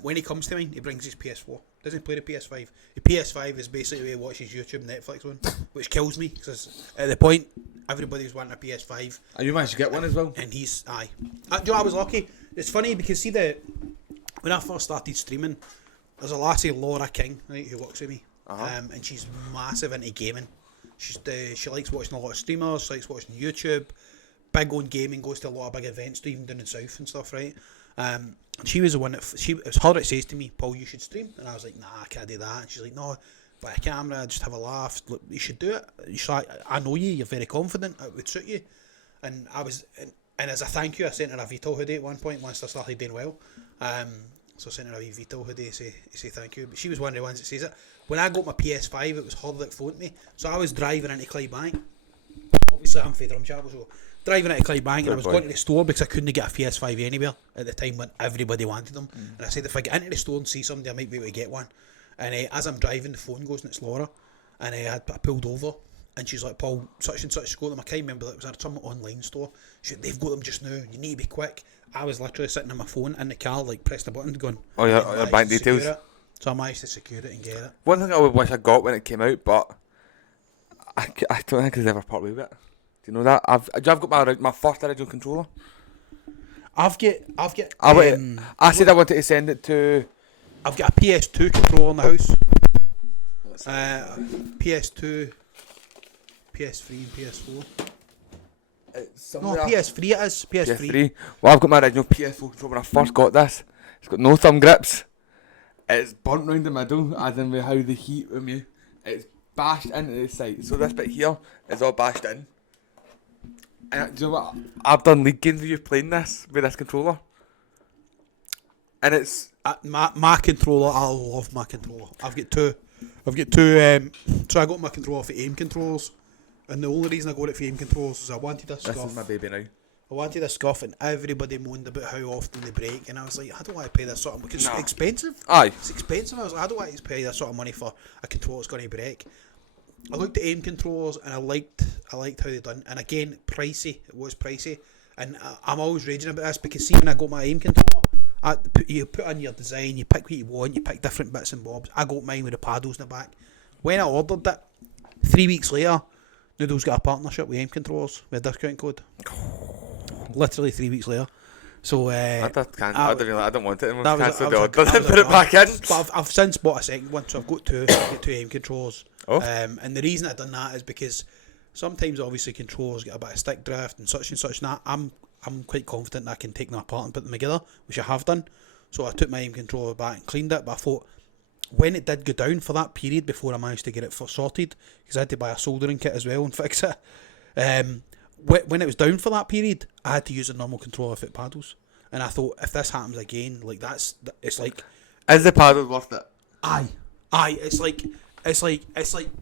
When he comes to mine, he brings his PS4. Doesn't play the PS5. The PS5 is basically where he watches YouTube, Netflix on, which kills me because at the point everybody's wanting a PS5. And you managed to get one as well. And he's aye. Do you know, I was lucky. It's funny because see when I first started streaming, there's a lassie Laura King, right, who works with me. And she's massive into gaming. She likes watching a lot of streamers, she likes watching YouTube, big on gaming, goes to a lot of big events, even down in South and stuff, right? She was the one it was her that says to me, Paul, you should stream. And I was like, nah, I can't do that. And she's like, no, buy a camera, just have a laugh. Look, you should do it. She's like, I know you're very confident, it would suit you. And I was, and as a thank you, I sent her a Vitol hoodie at one point once I started doing well. So I sent her a wee Vitol hoodie to say thank you. But she was one of the ones that says it. When I got my PS5, it was her that phoned me. So I was driving into Clydebank. Obviously, I'm from Drumchapel, so driving into Clydebank, and I was going to the store because I couldn't get a PS5 anywhere at the time when everybody wanted them. And I said, if I get into the store and see somebody, I might be able to get one. And as I'm driving, the phone goes and it's Laura. And I pulled over. And she's like, Paul, such and such got them. I can't remember, it was at some online store. She said, they've got them just now, you need to be quick. I was literally sitting on my phone in the car, like pressed the button, going, oh yeah, your bank details. So I managed to secure it and get it. One thing I would wish I got when it came out, but I don't think I've ever part with it. you know that? I've got my first original controller. I've got. I said I wanted to send it to. I've got a PS2 controller in the house. PS2, PS3, and PS4. No, PS3 it is. PS3. Well, I've got my original PS4 controller when I first got this. It's got no thumb grips. It's burnt round the middle, as in with how the heat with me. It's bashed into the side. So this bit here is all bashed in. And do you know what? I've done league games with you playing this with this controller. And it's my controller. I love my controller. I've got two. So I got my controller for aim controls, and the only reason I got it for aim controls is I wanted a scuff. This is my baby now. I wanted a scuff, and everybody moaned about how often they break, and I was like, I don't want to pay this sort of money because it's expensive. Aye, it's expensive. I was like, I don't want to pay this sort of money for a controller that's going to break. I looked at aim controllers, and I liked how they done. And again, pricey. It was pricey, and I'm always raging about this because see when I got my aim controller, you put on your design, you pick what you want, you pick different bits and bobs. I got mine with the paddles in the back. When I ordered it, 3 weeks later, Noodles got a partnership with aim controllers with a discount code. Literally 3 weeks later. So I don't want it anymore. Cancel the order. Put it back in. But I've since bought a second one, so I've got two aim controllers. Oh. And the reason I've done that is because sometimes obviously controllers get a bit of stick drift and such. And that I'm quite confident that I can take them apart and put them together, which I have done. So I took my aim controller back and cleaned it, but I thought when it did go down for that period before I managed to get it sorted, because I had to buy a soldering kit as well and fix it, when it was down for that period, I had to use a normal controller foot paddles. And I thought, if this happens again, like it's like... Is the paddle worth it? Aye, it's like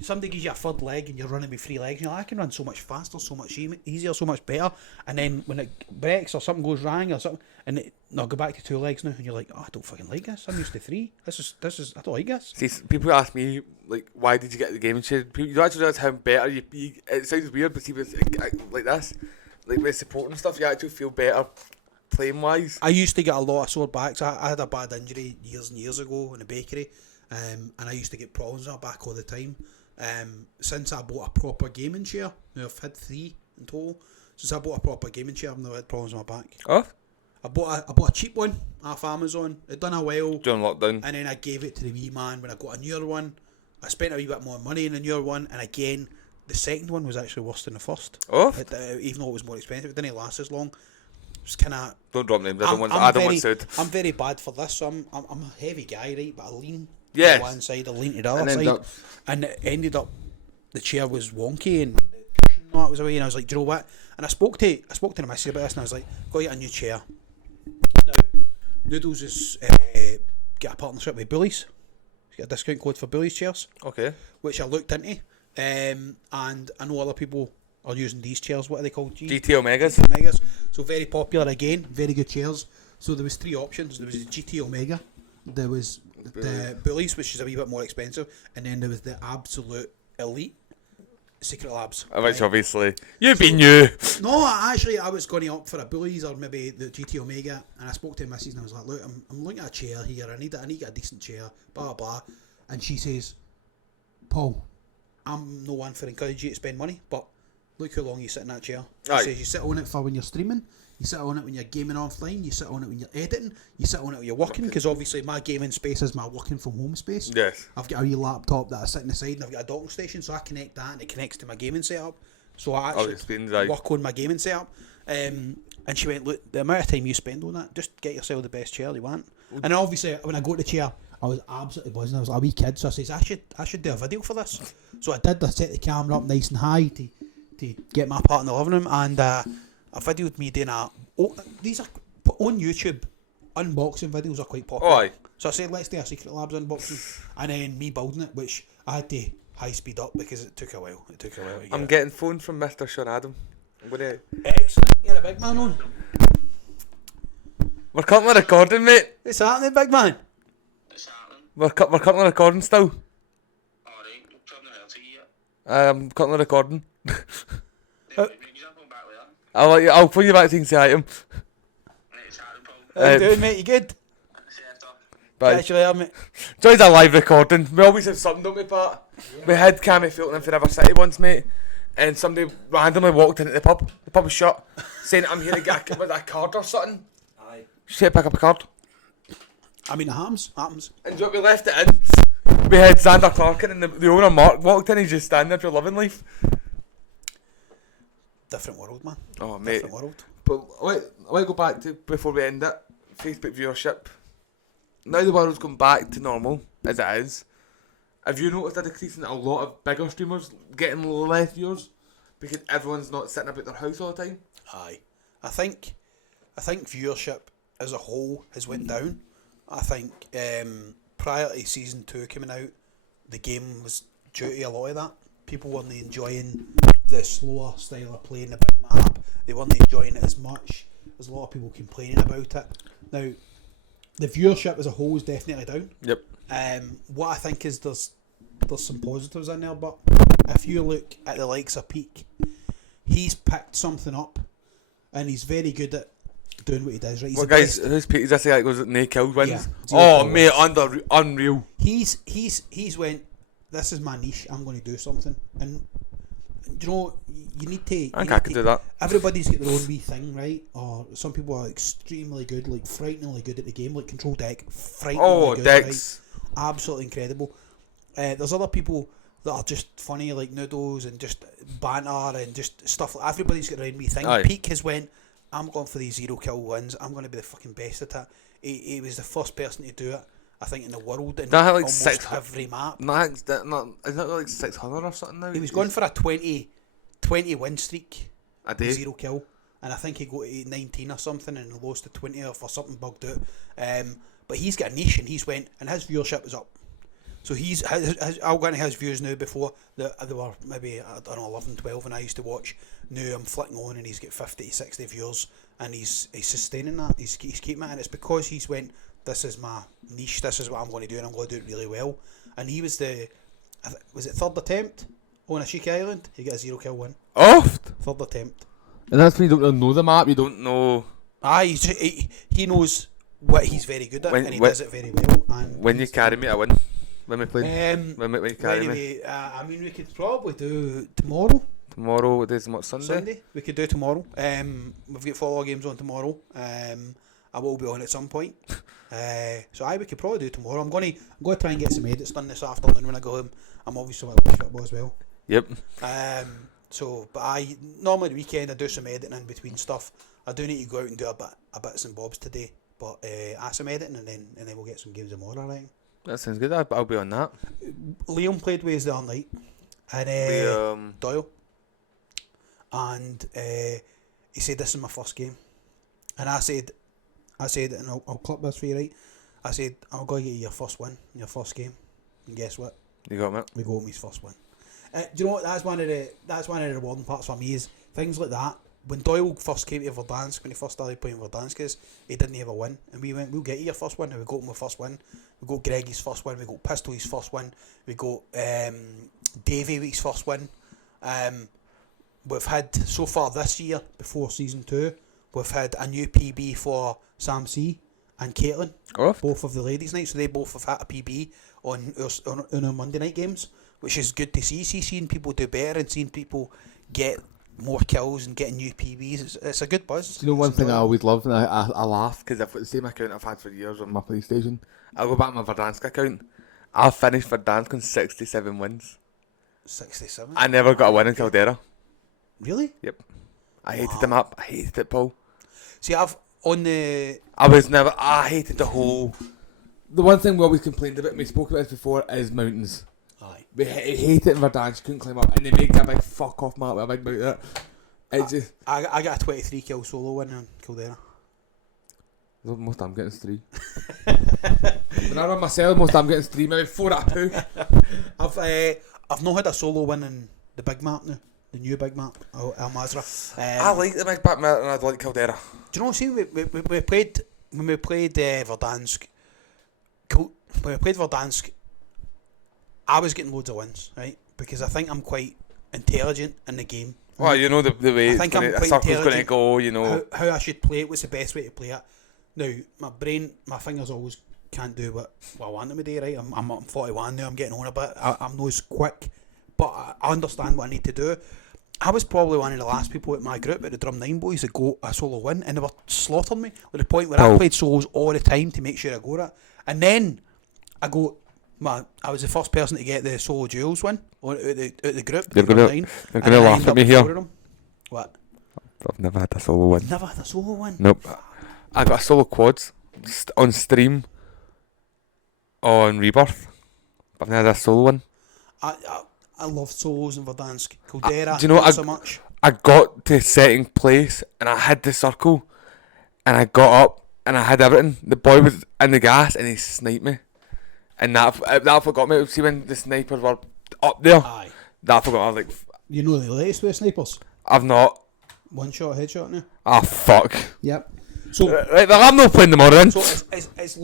somebody gives you a third leg and you're running with 3 legs, and you're like, I can run so much faster, so much easier, so much better. And then when it breaks or something goes wrong or something, and go back to 2 legs now, and you're like, oh, I don't fucking like this. I'm used to 3. This is I don't like this. See, people ask me like, why did you get the gaming chair? You don't actually realize how better you. It sounds weird, but see, with like this, like with support and stuff, you actually feel better playing wise. I used to get a lot of sore backs. I had a bad injury years and years ago in a bakery. And I used to get problems with my back all the time. Since I bought a proper gaming chair, now I've had 3 in total. Since I bought a proper gaming chair, I've never had problems with my back. Oh? I bought a cheap one off Amazon. It done a while during lockdown, and then I gave it to the wee man when I got a newer one. I spent a wee bit more money in the newer one, and again, the second one was actually worse than the first. Oh? Even though it was more expensive, it didn't last as long. It was kind of... Don't drop names. I don't want sued. I'm very bad for this. So I'm a heavy guy, right? But I lean. Yes. To one side, I lean to the other side, and it ended up the chair was wonky and the cushion and that was away, and I was like, do you know what? And I spoke to the missus about this, and I was like, got to get a new chair. Now, Noodles has got a partnership with Bullies. He's got a discount code for Bullies chairs. Okay. Which I looked into, and I know other people are using these chairs. What are they called? GT Omegas. GT Omegas. So very popular again, very good chairs. So there was 3 options. There was the GT Omega. There was the Bullies, which is a wee bit more expensive, and then there was the absolute elite Secret Labs. Which obviously you've been new. No, I was going up for a Bullies or maybe the GT Omega, and I spoke to Mrs. and I was like, look, I'm looking at a chair here. I need to get a decent chair. Blah blah. And she says, Paul, I'm no one for encouraging you to spend money, but look how long you sit in that chair. She says you sit on it for when you're streaming. You sit on it when you're gaming offline, you sit on it when you're editing, you sit on it when you're working, because obviously my gaming space is my working from home space. Yes. I've got a wee laptop that I sit on the side, and I've got a docking station, so I connect that and it connects to my gaming setup. So I actually work on my gaming setup. And she went, look, the amount of time you spend on that, just get yourself the best chair you want. And obviously when I got the chair, I was absolutely buzzing. I was like a wee kid, so I says, I should do a video for this. So I did. I set the camera up nice and high to get my part in the living room, and I videoed me doing these are on YouTube. Unboxing videos are quite popular. Oh, aye. So I said, let's do a Secret Labs unboxing, and then me building it, which I had to high speed up because it took a while. To I'm getting phone from Mr. Sean Adam. Excellent, you're a big man on. We're currently recording, mate. What's happening, big man? What's happening? We're currently recording still. Alright, don't turn the hell to you yet. I'm currently recording. I'll I'll phone you back so you can say hi to him. How you doing, mate? You good? Bye. Catch you later, mate. Joy's a live recording. We always have something, don't we, Pat? Yeah. We had Cammy Fulton in Forever City once, mate. and somebody randomly walked in at the pub. The pub was shut, saying I'm here to get a card or something. Aye. Just here to pick up a card. I mean, it happens. And we left it in. We had Xander Clark in, and the owner Mark walked in. He's just standing there, just loving life. Different world, man. Oh mate. Different world. But I want to go back to before we end it. Facebook viewership. Now the world's gone back to normal as it is. Have you noticed a decrease in a lot of bigger streamers getting less viewers because everyone's not sitting about their house all the time? Aye, I think viewership as a whole has went down. I think prior to season 2 coming out, the game was due to a lot of that. People weren't enjoying the slower style of playing the big map. They weren't enjoying it as much. There's a lot of people complaining about it. Now, the viewership as a whole is definitely down. Yep. What I think is there's some positives in there, but if you look at the likes of Peak, he's picked something up, and he's very good at doing what he does. Right? He's Well, the guys, best. who's Pete? Is this like was it no kill wins? Yeah, Oh, zero mate, kill unreal. He's went. This is my niche. I'm going to do something, and you know you need to. I think I could do that. Everybody's got their own wee thing, right? Or some people are extremely good, like frighteningly good at the game, like Control Deck, frighteningly Oh, good, Dex. right? Absolutely incredible. There's other people that are just funny, like Noodles and just banter and just stuff. Like everybody's got their own wee thing. Aye. Peak has went. I'm going for these 0 kill wins. I'm going to be the fucking best at it. He was the first person to do it, I think, in the world in That had like almost 600 every map. Isn't that like 600 or something now? He was going for a 20 win streak, a day. 0 kill, and I think he got to 19 or something and lost to 20 or for something bugged out. But he's got a niche and he's went, and his viewership is up. So I'll go into his views now. Before they were maybe, I don't know, 11, 12 when I used to watch. Now I'm flicking on and he's got 50 to 60 viewers, and he's sustaining that. He's keeping it, and it's because he's went, this is my niche, this is what I'm going to do, and I'm going to do it really well. And he was was it third attempt on Ashika Island? He got a 0 kill win. Oft. Third attempt. And that's when you don't really know the map, you don't know. He knows what he's very good at, and he does it very well. And When you carry me, I win. When we play. When you carry me. anyway, I mean, we could probably do tomorrow. Tomorrow, what day is it? Sunday? Sunday. We could do tomorrow. We've got follow games on tomorrow. I will be on at some point. So we could probably do tomorrow. I'm going to try and get some edits done this afternoon when I go home. I'm obviously going to watch football as well. Yep. But normally the weekend I do some editing in between stuff. I do need to go out and do a bits and bobs today, but some editing and then we'll get some games tomorrow. Right? That sounds good. I'll be on that. Liam played with us the other night, and Doyle, and he said, "This is my first game," and I said, and I'll clip this for you, right? I said, "I'm going to get you your first win, your first game," and guess what? You got me. We got him his first win. Do you know what? That's one of the rewarding parts for me is things like that. When Doyle first came to Verdansk, when he first started playing Verdansk, he didn't have a win, and we went, "We'll get you your first win," and we got him the first win. We got Greggy's first win. We got Pistol his first win. We got Davey with his first win. We've had so far this year before season 2, we've had a new PB for Sam C and Caitlin, both of the ladies' night. So they both have had a PB on our Monday night games, which is good to see. Seeing people do better and seeing people get more kills and getting new PBs. It's a good buzz. Do you know one thing I always love, and I laugh because I've got the same account I've had for years on my PlayStation. I'll go back to my Verdansk account. I've finished Verdansk on 67 wins. 67? I never got a win in Caldera. Really? Yep. I hated the map. I hated it, Paul. See, I hated the whole... The one thing we always complained about, and we spoke about this before, is mountains. Aye. We hate it in Verdansk, couldn't climb up, and they make that big fuck off map with a big mountain. I got a 23 kill solo win on Caldera. Most I'm getting is 3. When I run myself, most I'm getting is 3, maybe 4 out of 2. I've not had a solo win in the big map now, the new big map, El Mazra. I like the big map and I like Caldera. Do you know? See, we played when we played Verdansk. When we played Verdansk, I was getting loads of wins, right? Because I think I'm quite intelligent in the game. Well, you know the way I think I'm a quite circle's going to intelligent. go, you know. How I should play it, what's the best way to play it. Now, my fingers always can't do what I want them to do, right? I'm 41 now, I'm getting on a bit. I'm not as quick, but I understand what I need to do. I was probably one of the last people at my group at the Drum 9 boys that got a solo win, and they were slaughtering me to the point where I Oh. played solos all the time to make sure I got it. And then I was the first person to get the solo duels win out the group. They're the Drum gonna- 9, they're and gonna I laugh ended at me up here. before them. What? I've never had a solo win. Never had a solo win? Nope. I got a solo quads on stream on Rebirth. But I've never had a solo one. I love solos in Verdansk. Caldera, do you know what not I- so much. I got to second place and I had the circle and I got up and I had everything. The boy was in the gas and he sniped me. And that forgot me. See when the snipers were up there? Aye. That forgot. I was like, You know the latest with snipers? I've not. One shot, headshot now. Ah, fuck. Yep. So Right, well, I'm not playing tomorrow then. So it's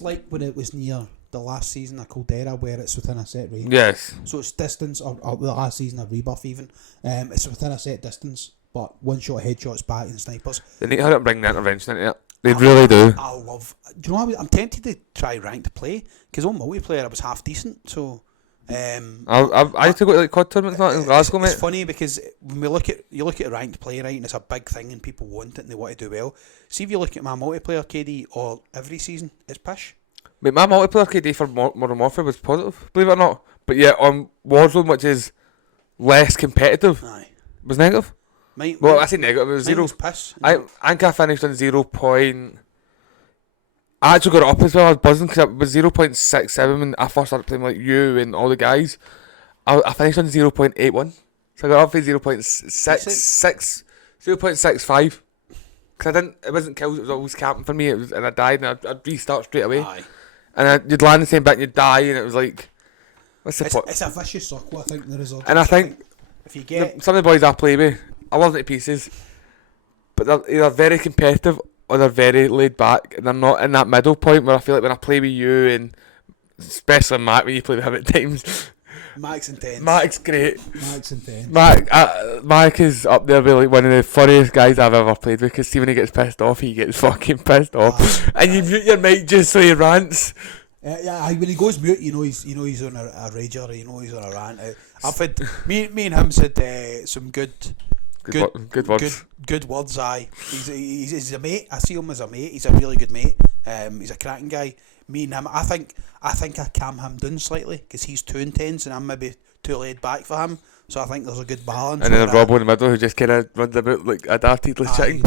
like when it was near the last season of Caldera where it's within a set range. Yes. So it's distance, or the last season of Rebirth even. It's within a set distance, but one shot headshots back and snipers. They need to bring the intervention into it. They really do. I love. Do you know what? I'm tempted to try ranked play because on multiplayer I was half decent. So. I used to go to like COD tournaments not in Glasgow, It's mate. funny because when you look at ranked play, right, and it's a big thing and people want it and they want to do well. See if you look at my multiplayer KD or every season, it's pish. Mate, my multiplayer KD for Modern Warfare was positive, believe it or not. But yeah, on Warzone, which is less competitive, Aye. was negative. Well, I say negative, it was mine zero. was piss. I think I finished on 0. I actually got it up as well. I was buzzing because it was 0.67 when I first started playing like you and all the guys. I finished on 0.81. So I got up to 0.66, 0.65. Because it wasn't kills, it was always camping for me. It was, and I died and I'd restart straight away. Aye. And you'd land the same bit and you'd die and it was like, what's the point? It's a vicious circle, I think, the result. And I think if you get some of the boys I play with, I love them to pieces. But they're either very competitive or they're very laid back, and they're not in that middle point where I feel like when I play with you, and especially Mac when you play with him at times, Mac's intense. Mac's great. Mac's intense. Mac is up there with like one of the funniest guys I've ever played with, because see when he gets pissed off, he gets fucking pissed off, and you mute your mic just so he rants. Yeah, when he goes mute, you know he's on a rager, you know he's on a rant. I've had me and him said some good words. Good words. Aye, he's a mate. I see him as a mate. He's a really good mate. He's a cracking guy. Me and him, I think I calm him down slightly because he's too intense and I'm maybe too laid back for him. So I think there's a good balance. And then a Robbo in the middle who just kind of runs about like a daft heedless chicken.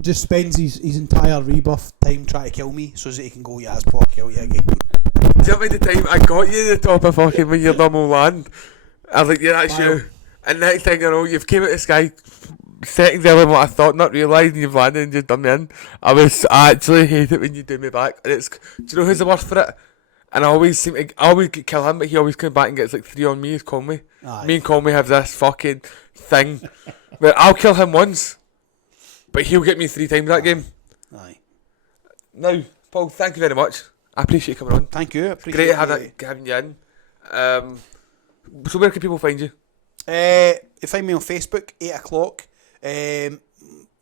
Just spends his entire rebuff time trying to kill me so that he can go, yeah, I'll kill you again. Do you remember the time I got you at the top of fucking when your normal land? I was like, yeah, that's you. And next thing you know, you've came at the sky seconds earlier than what I thought, not realising you've landed and just done me in. I actually hate it when you do me back. And do you know who's the worst for it? And I always get kill him, but he always comes back and gets like 3 on me, is Conway. Aye. Me and Conway have this fucking thing where I'll kill him once, but he'll get me 3 times that game. Aye. Now, Paul, thank you very much. I appreciate you coming on. Thank you. I appreciate Great having you in. So where can people find you? You find me on Facebook, 8 o'clock,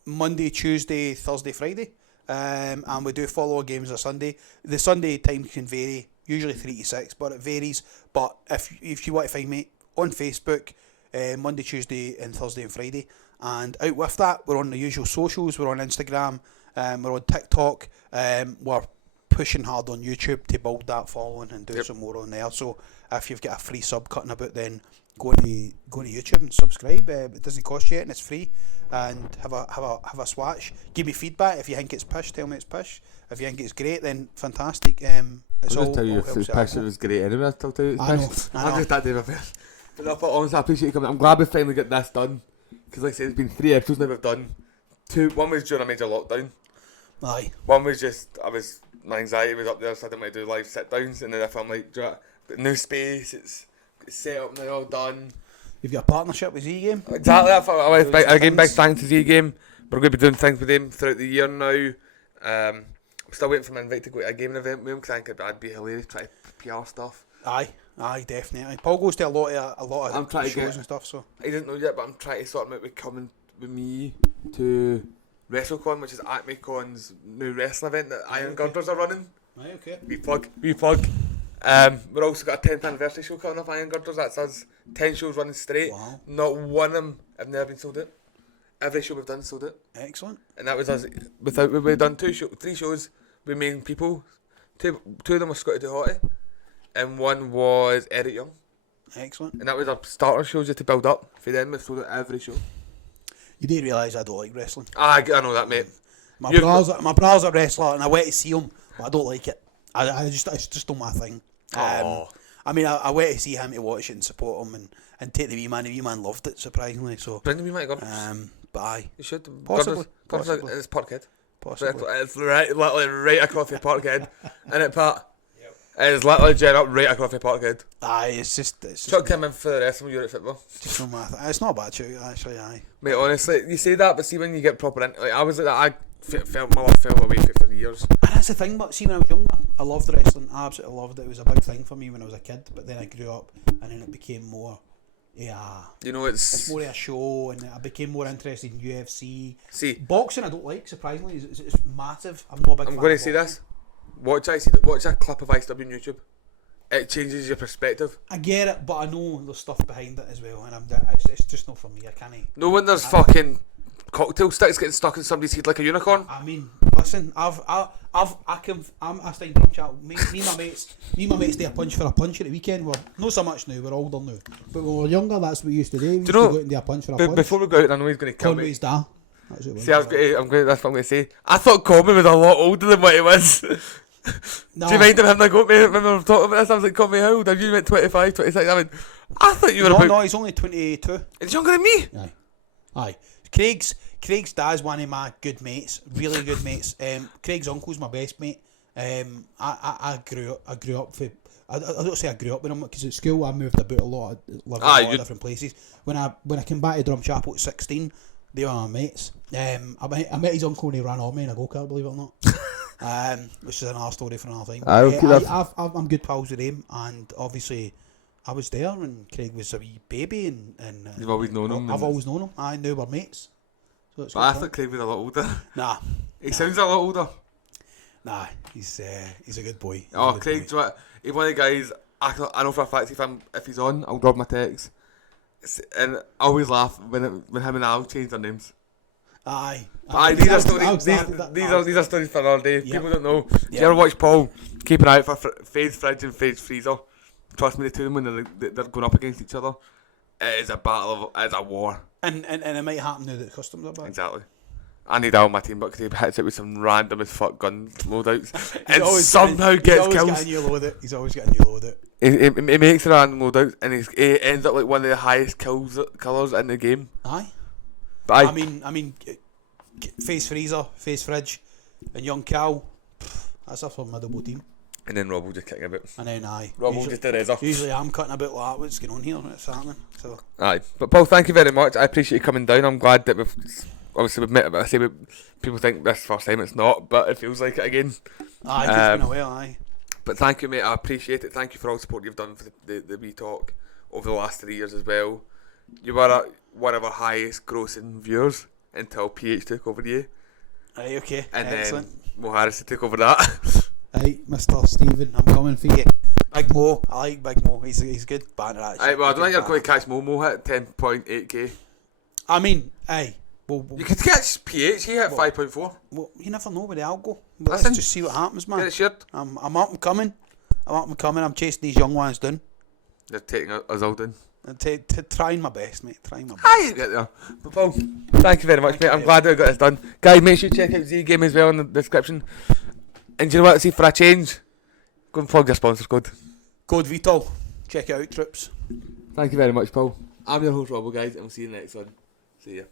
Monday, Tuesday, Thursday, Friday. And we do follow games on Sunday. The Sunday time can vary, usually 3 to 6, but it varies. But if you want to find me on Facebook, Monday, Tuesday and Thursday and Friday. And out with that, we're on the usual socials. We're on Instagram, we're on TikTok, we're pushing hard on YouTube to build that following and do some more on there. So if you've got a free sub cutting about, then go to YouTube and subscribe. It doesn't cost you and it's free. And have a swatch. Give me feedback. If you think it's pish, tell me it's pish. If you think it's great, then fantastic. I'll just tell you if it's pish, it was great anyway. I'll tell you it's pish. I know. I'm just that day of affair. But no, honestly, I appreciate you coming. I'm glad we finally got this done. Because like I said, it's been 3 episodes now we've done. 2. One was during a major lockdown. Aye. One was just, my anxiety was up there, so I didn't want to do live sit downs. And then if I'm like, got new space, it's set up now, all done. You've got a partnership with Z Game. Exactly. Again, big thanks to Z Game. We're going to be doing things with them throughout the year now. I'm still waiting for my invite to go to a gaming event with him because I think it'd be hilarious trying to PR stuff. Aye, definitely. Paul goes to a lot of I'm trying to shows and stuff. So I don't know yet, but I'm trying to sort him out with coming with me to WrestleCon, which is AcmeCon's new wrestling event that Iron Girders are running. aye, okay. We plug. We're also got a 10th anniversary show coming up, Iron Girders. That's us 10 shows running straight. Wow. Not one of them have never been sold out. Every show we've done sold out. Excellent. And that was us. We've done 3 shows with main people. Two of them were Scotty Hottie, and one was Eric Young. Excellent. And that was our starter shows just to build up. For them, we've sold out every show. You didn't realise I don't like wrestling. I know that, mate. My brother's a wrestler, and I went to see him, but I don't like it. It's just not my thing. I mean, I went to see him to watch it and support him and take the wee man. The wee man loved it, surprisingly. So, Bring the wee man, but aye, you should. Possibly. It's Parkhead. possibly. It's literally right across the Parkhead, isn't it, Pat? It's literally jet up right across the Parkhead. Aye, it's just Chuck him in for the rest of Europe football. just not my it's not a bad shoot, actually. Aye, Mate, honestly, you say that, but see when you get proper into, like, I was like that. I felt my life fell away for years. and that's the thing. But see, when I was younger, I loved wrestling. I absolutely loved it. It was a big thing for me when I was a kid. But then I grew up, and then it became more. Yeah, You know, it's more of a show, and I became more interested in UFC. See, Boxing, I don't like. Surprisingly, it's massive. I'm not a big. I'm fan going to of say boxing. this. Watch a clip of ICW on YouTube. It changes your perspective. I get it, but I know there's stuff behind it as well, and it's just not for me. I can't. No when there's fucking cocktail sticks getting stuck in somebody's head like a unicorn. I mean, listen, I stayed drum chat. Me and my mates do a punch for a punch at the weekend. We're not so much now. We're older now, but when we were younger, that's what we used to do. We used to go out and do a punch for a punch. Before we go out, I know he's going to kill me. Conway's da. That's what it was. See, that's what I'm going to say. I thought Coleman was a lot older than what he was. Nah, Do you mind him having a go at me? Remember we were talking about this? I was like, Coleman, how old are you? You went 25, 26. I thought you were about... No, he's only 22. He's younger than me. Aye. Craig's dad's one of my good mates, really good mates. Craig's uncle's my best mate. I grew up for. I don't say I grew up with him because at school I moved about a lot, lived in a lot of different places. When I came back to Drum Chapel at 16, they were my mates. I met his uncle and he ran on me in a go-kart, believe it or not. Which is another story for another time. I'm good pals with him, and obviously I was there and Craig was a wee baby, and You've always known him. I've always known him. I knew we're mates. So it's But I good thought Craig was a lot older. Nah, He sounds a lot older. nah, he's a good boy. He's a Oh, good Craig's boy. he's one of the guys. I know for a fact if he's on, I'll drop my text. And I always laugh when him and Al change their names. Aye. These are stories. These are stories for another day. Yep. People don't know. Yep. You ever watch Paul? Keep an eye out for Fade's Fridge and Fade's Freezer. Trust me, the two of them when they're going up against each other, it is a battle. It's a war. And it might happen now that the customs are back. Exactly. I need Al on my team, but he hits it with some random as fuck gun loadouts and always somehow gets kills. He's always getting you load it. He makes a random loadout and he ends up like one of the highest killers in the game. Aye. But I mean, Face Freezer, Face Fridge, and Young Cal. That's a formidable team. And then Rob will just kick a bit. And then Rob will just do razor. Usually I'm cutting a bit like that. What's going on here? What's happening? So. Aye, but Paul, thank you very much. I appreciate you coming down. I'm glad that we've met. But I say people think this first time it's not, but it feels like it again. Aye, it's been a while. Aye. But thank you, mate. I appreciate it. Thank you for all the support you've done for the wee talk over the last 3 years as well. You were one of our highest grossing viewers until PH took over you. Aye, okay. And excellent. then Mo Harris took over that. Aye, Mr. Stephen, I'm coming for you. Big Mo, I like Big Mo. He's good banter actually. Aye, well, I don't think you're going to catch Mo hit 10.8k. I mean, aye. Well, You could catch PH. He hit 5.4. well, you never know where they'll go. But Listen, let's just see what happens, man. Get it shirt. I'm up and coming. I'm chasing these young ones down. They're taking us all down. And trying my best, mate. Trying my best. Aye, you get there. But Paul, thank you very much, mate. I'm glad that we got this done. Guys, make sure you check out Z Game as well in the description. And do you know what? See, for a change, go and plug your sponsor code. Code Vitol. Check it out, troops. Thank you very much, Paul. I'm your host, Robbo, guys, and we'll see you in the next one. See ya.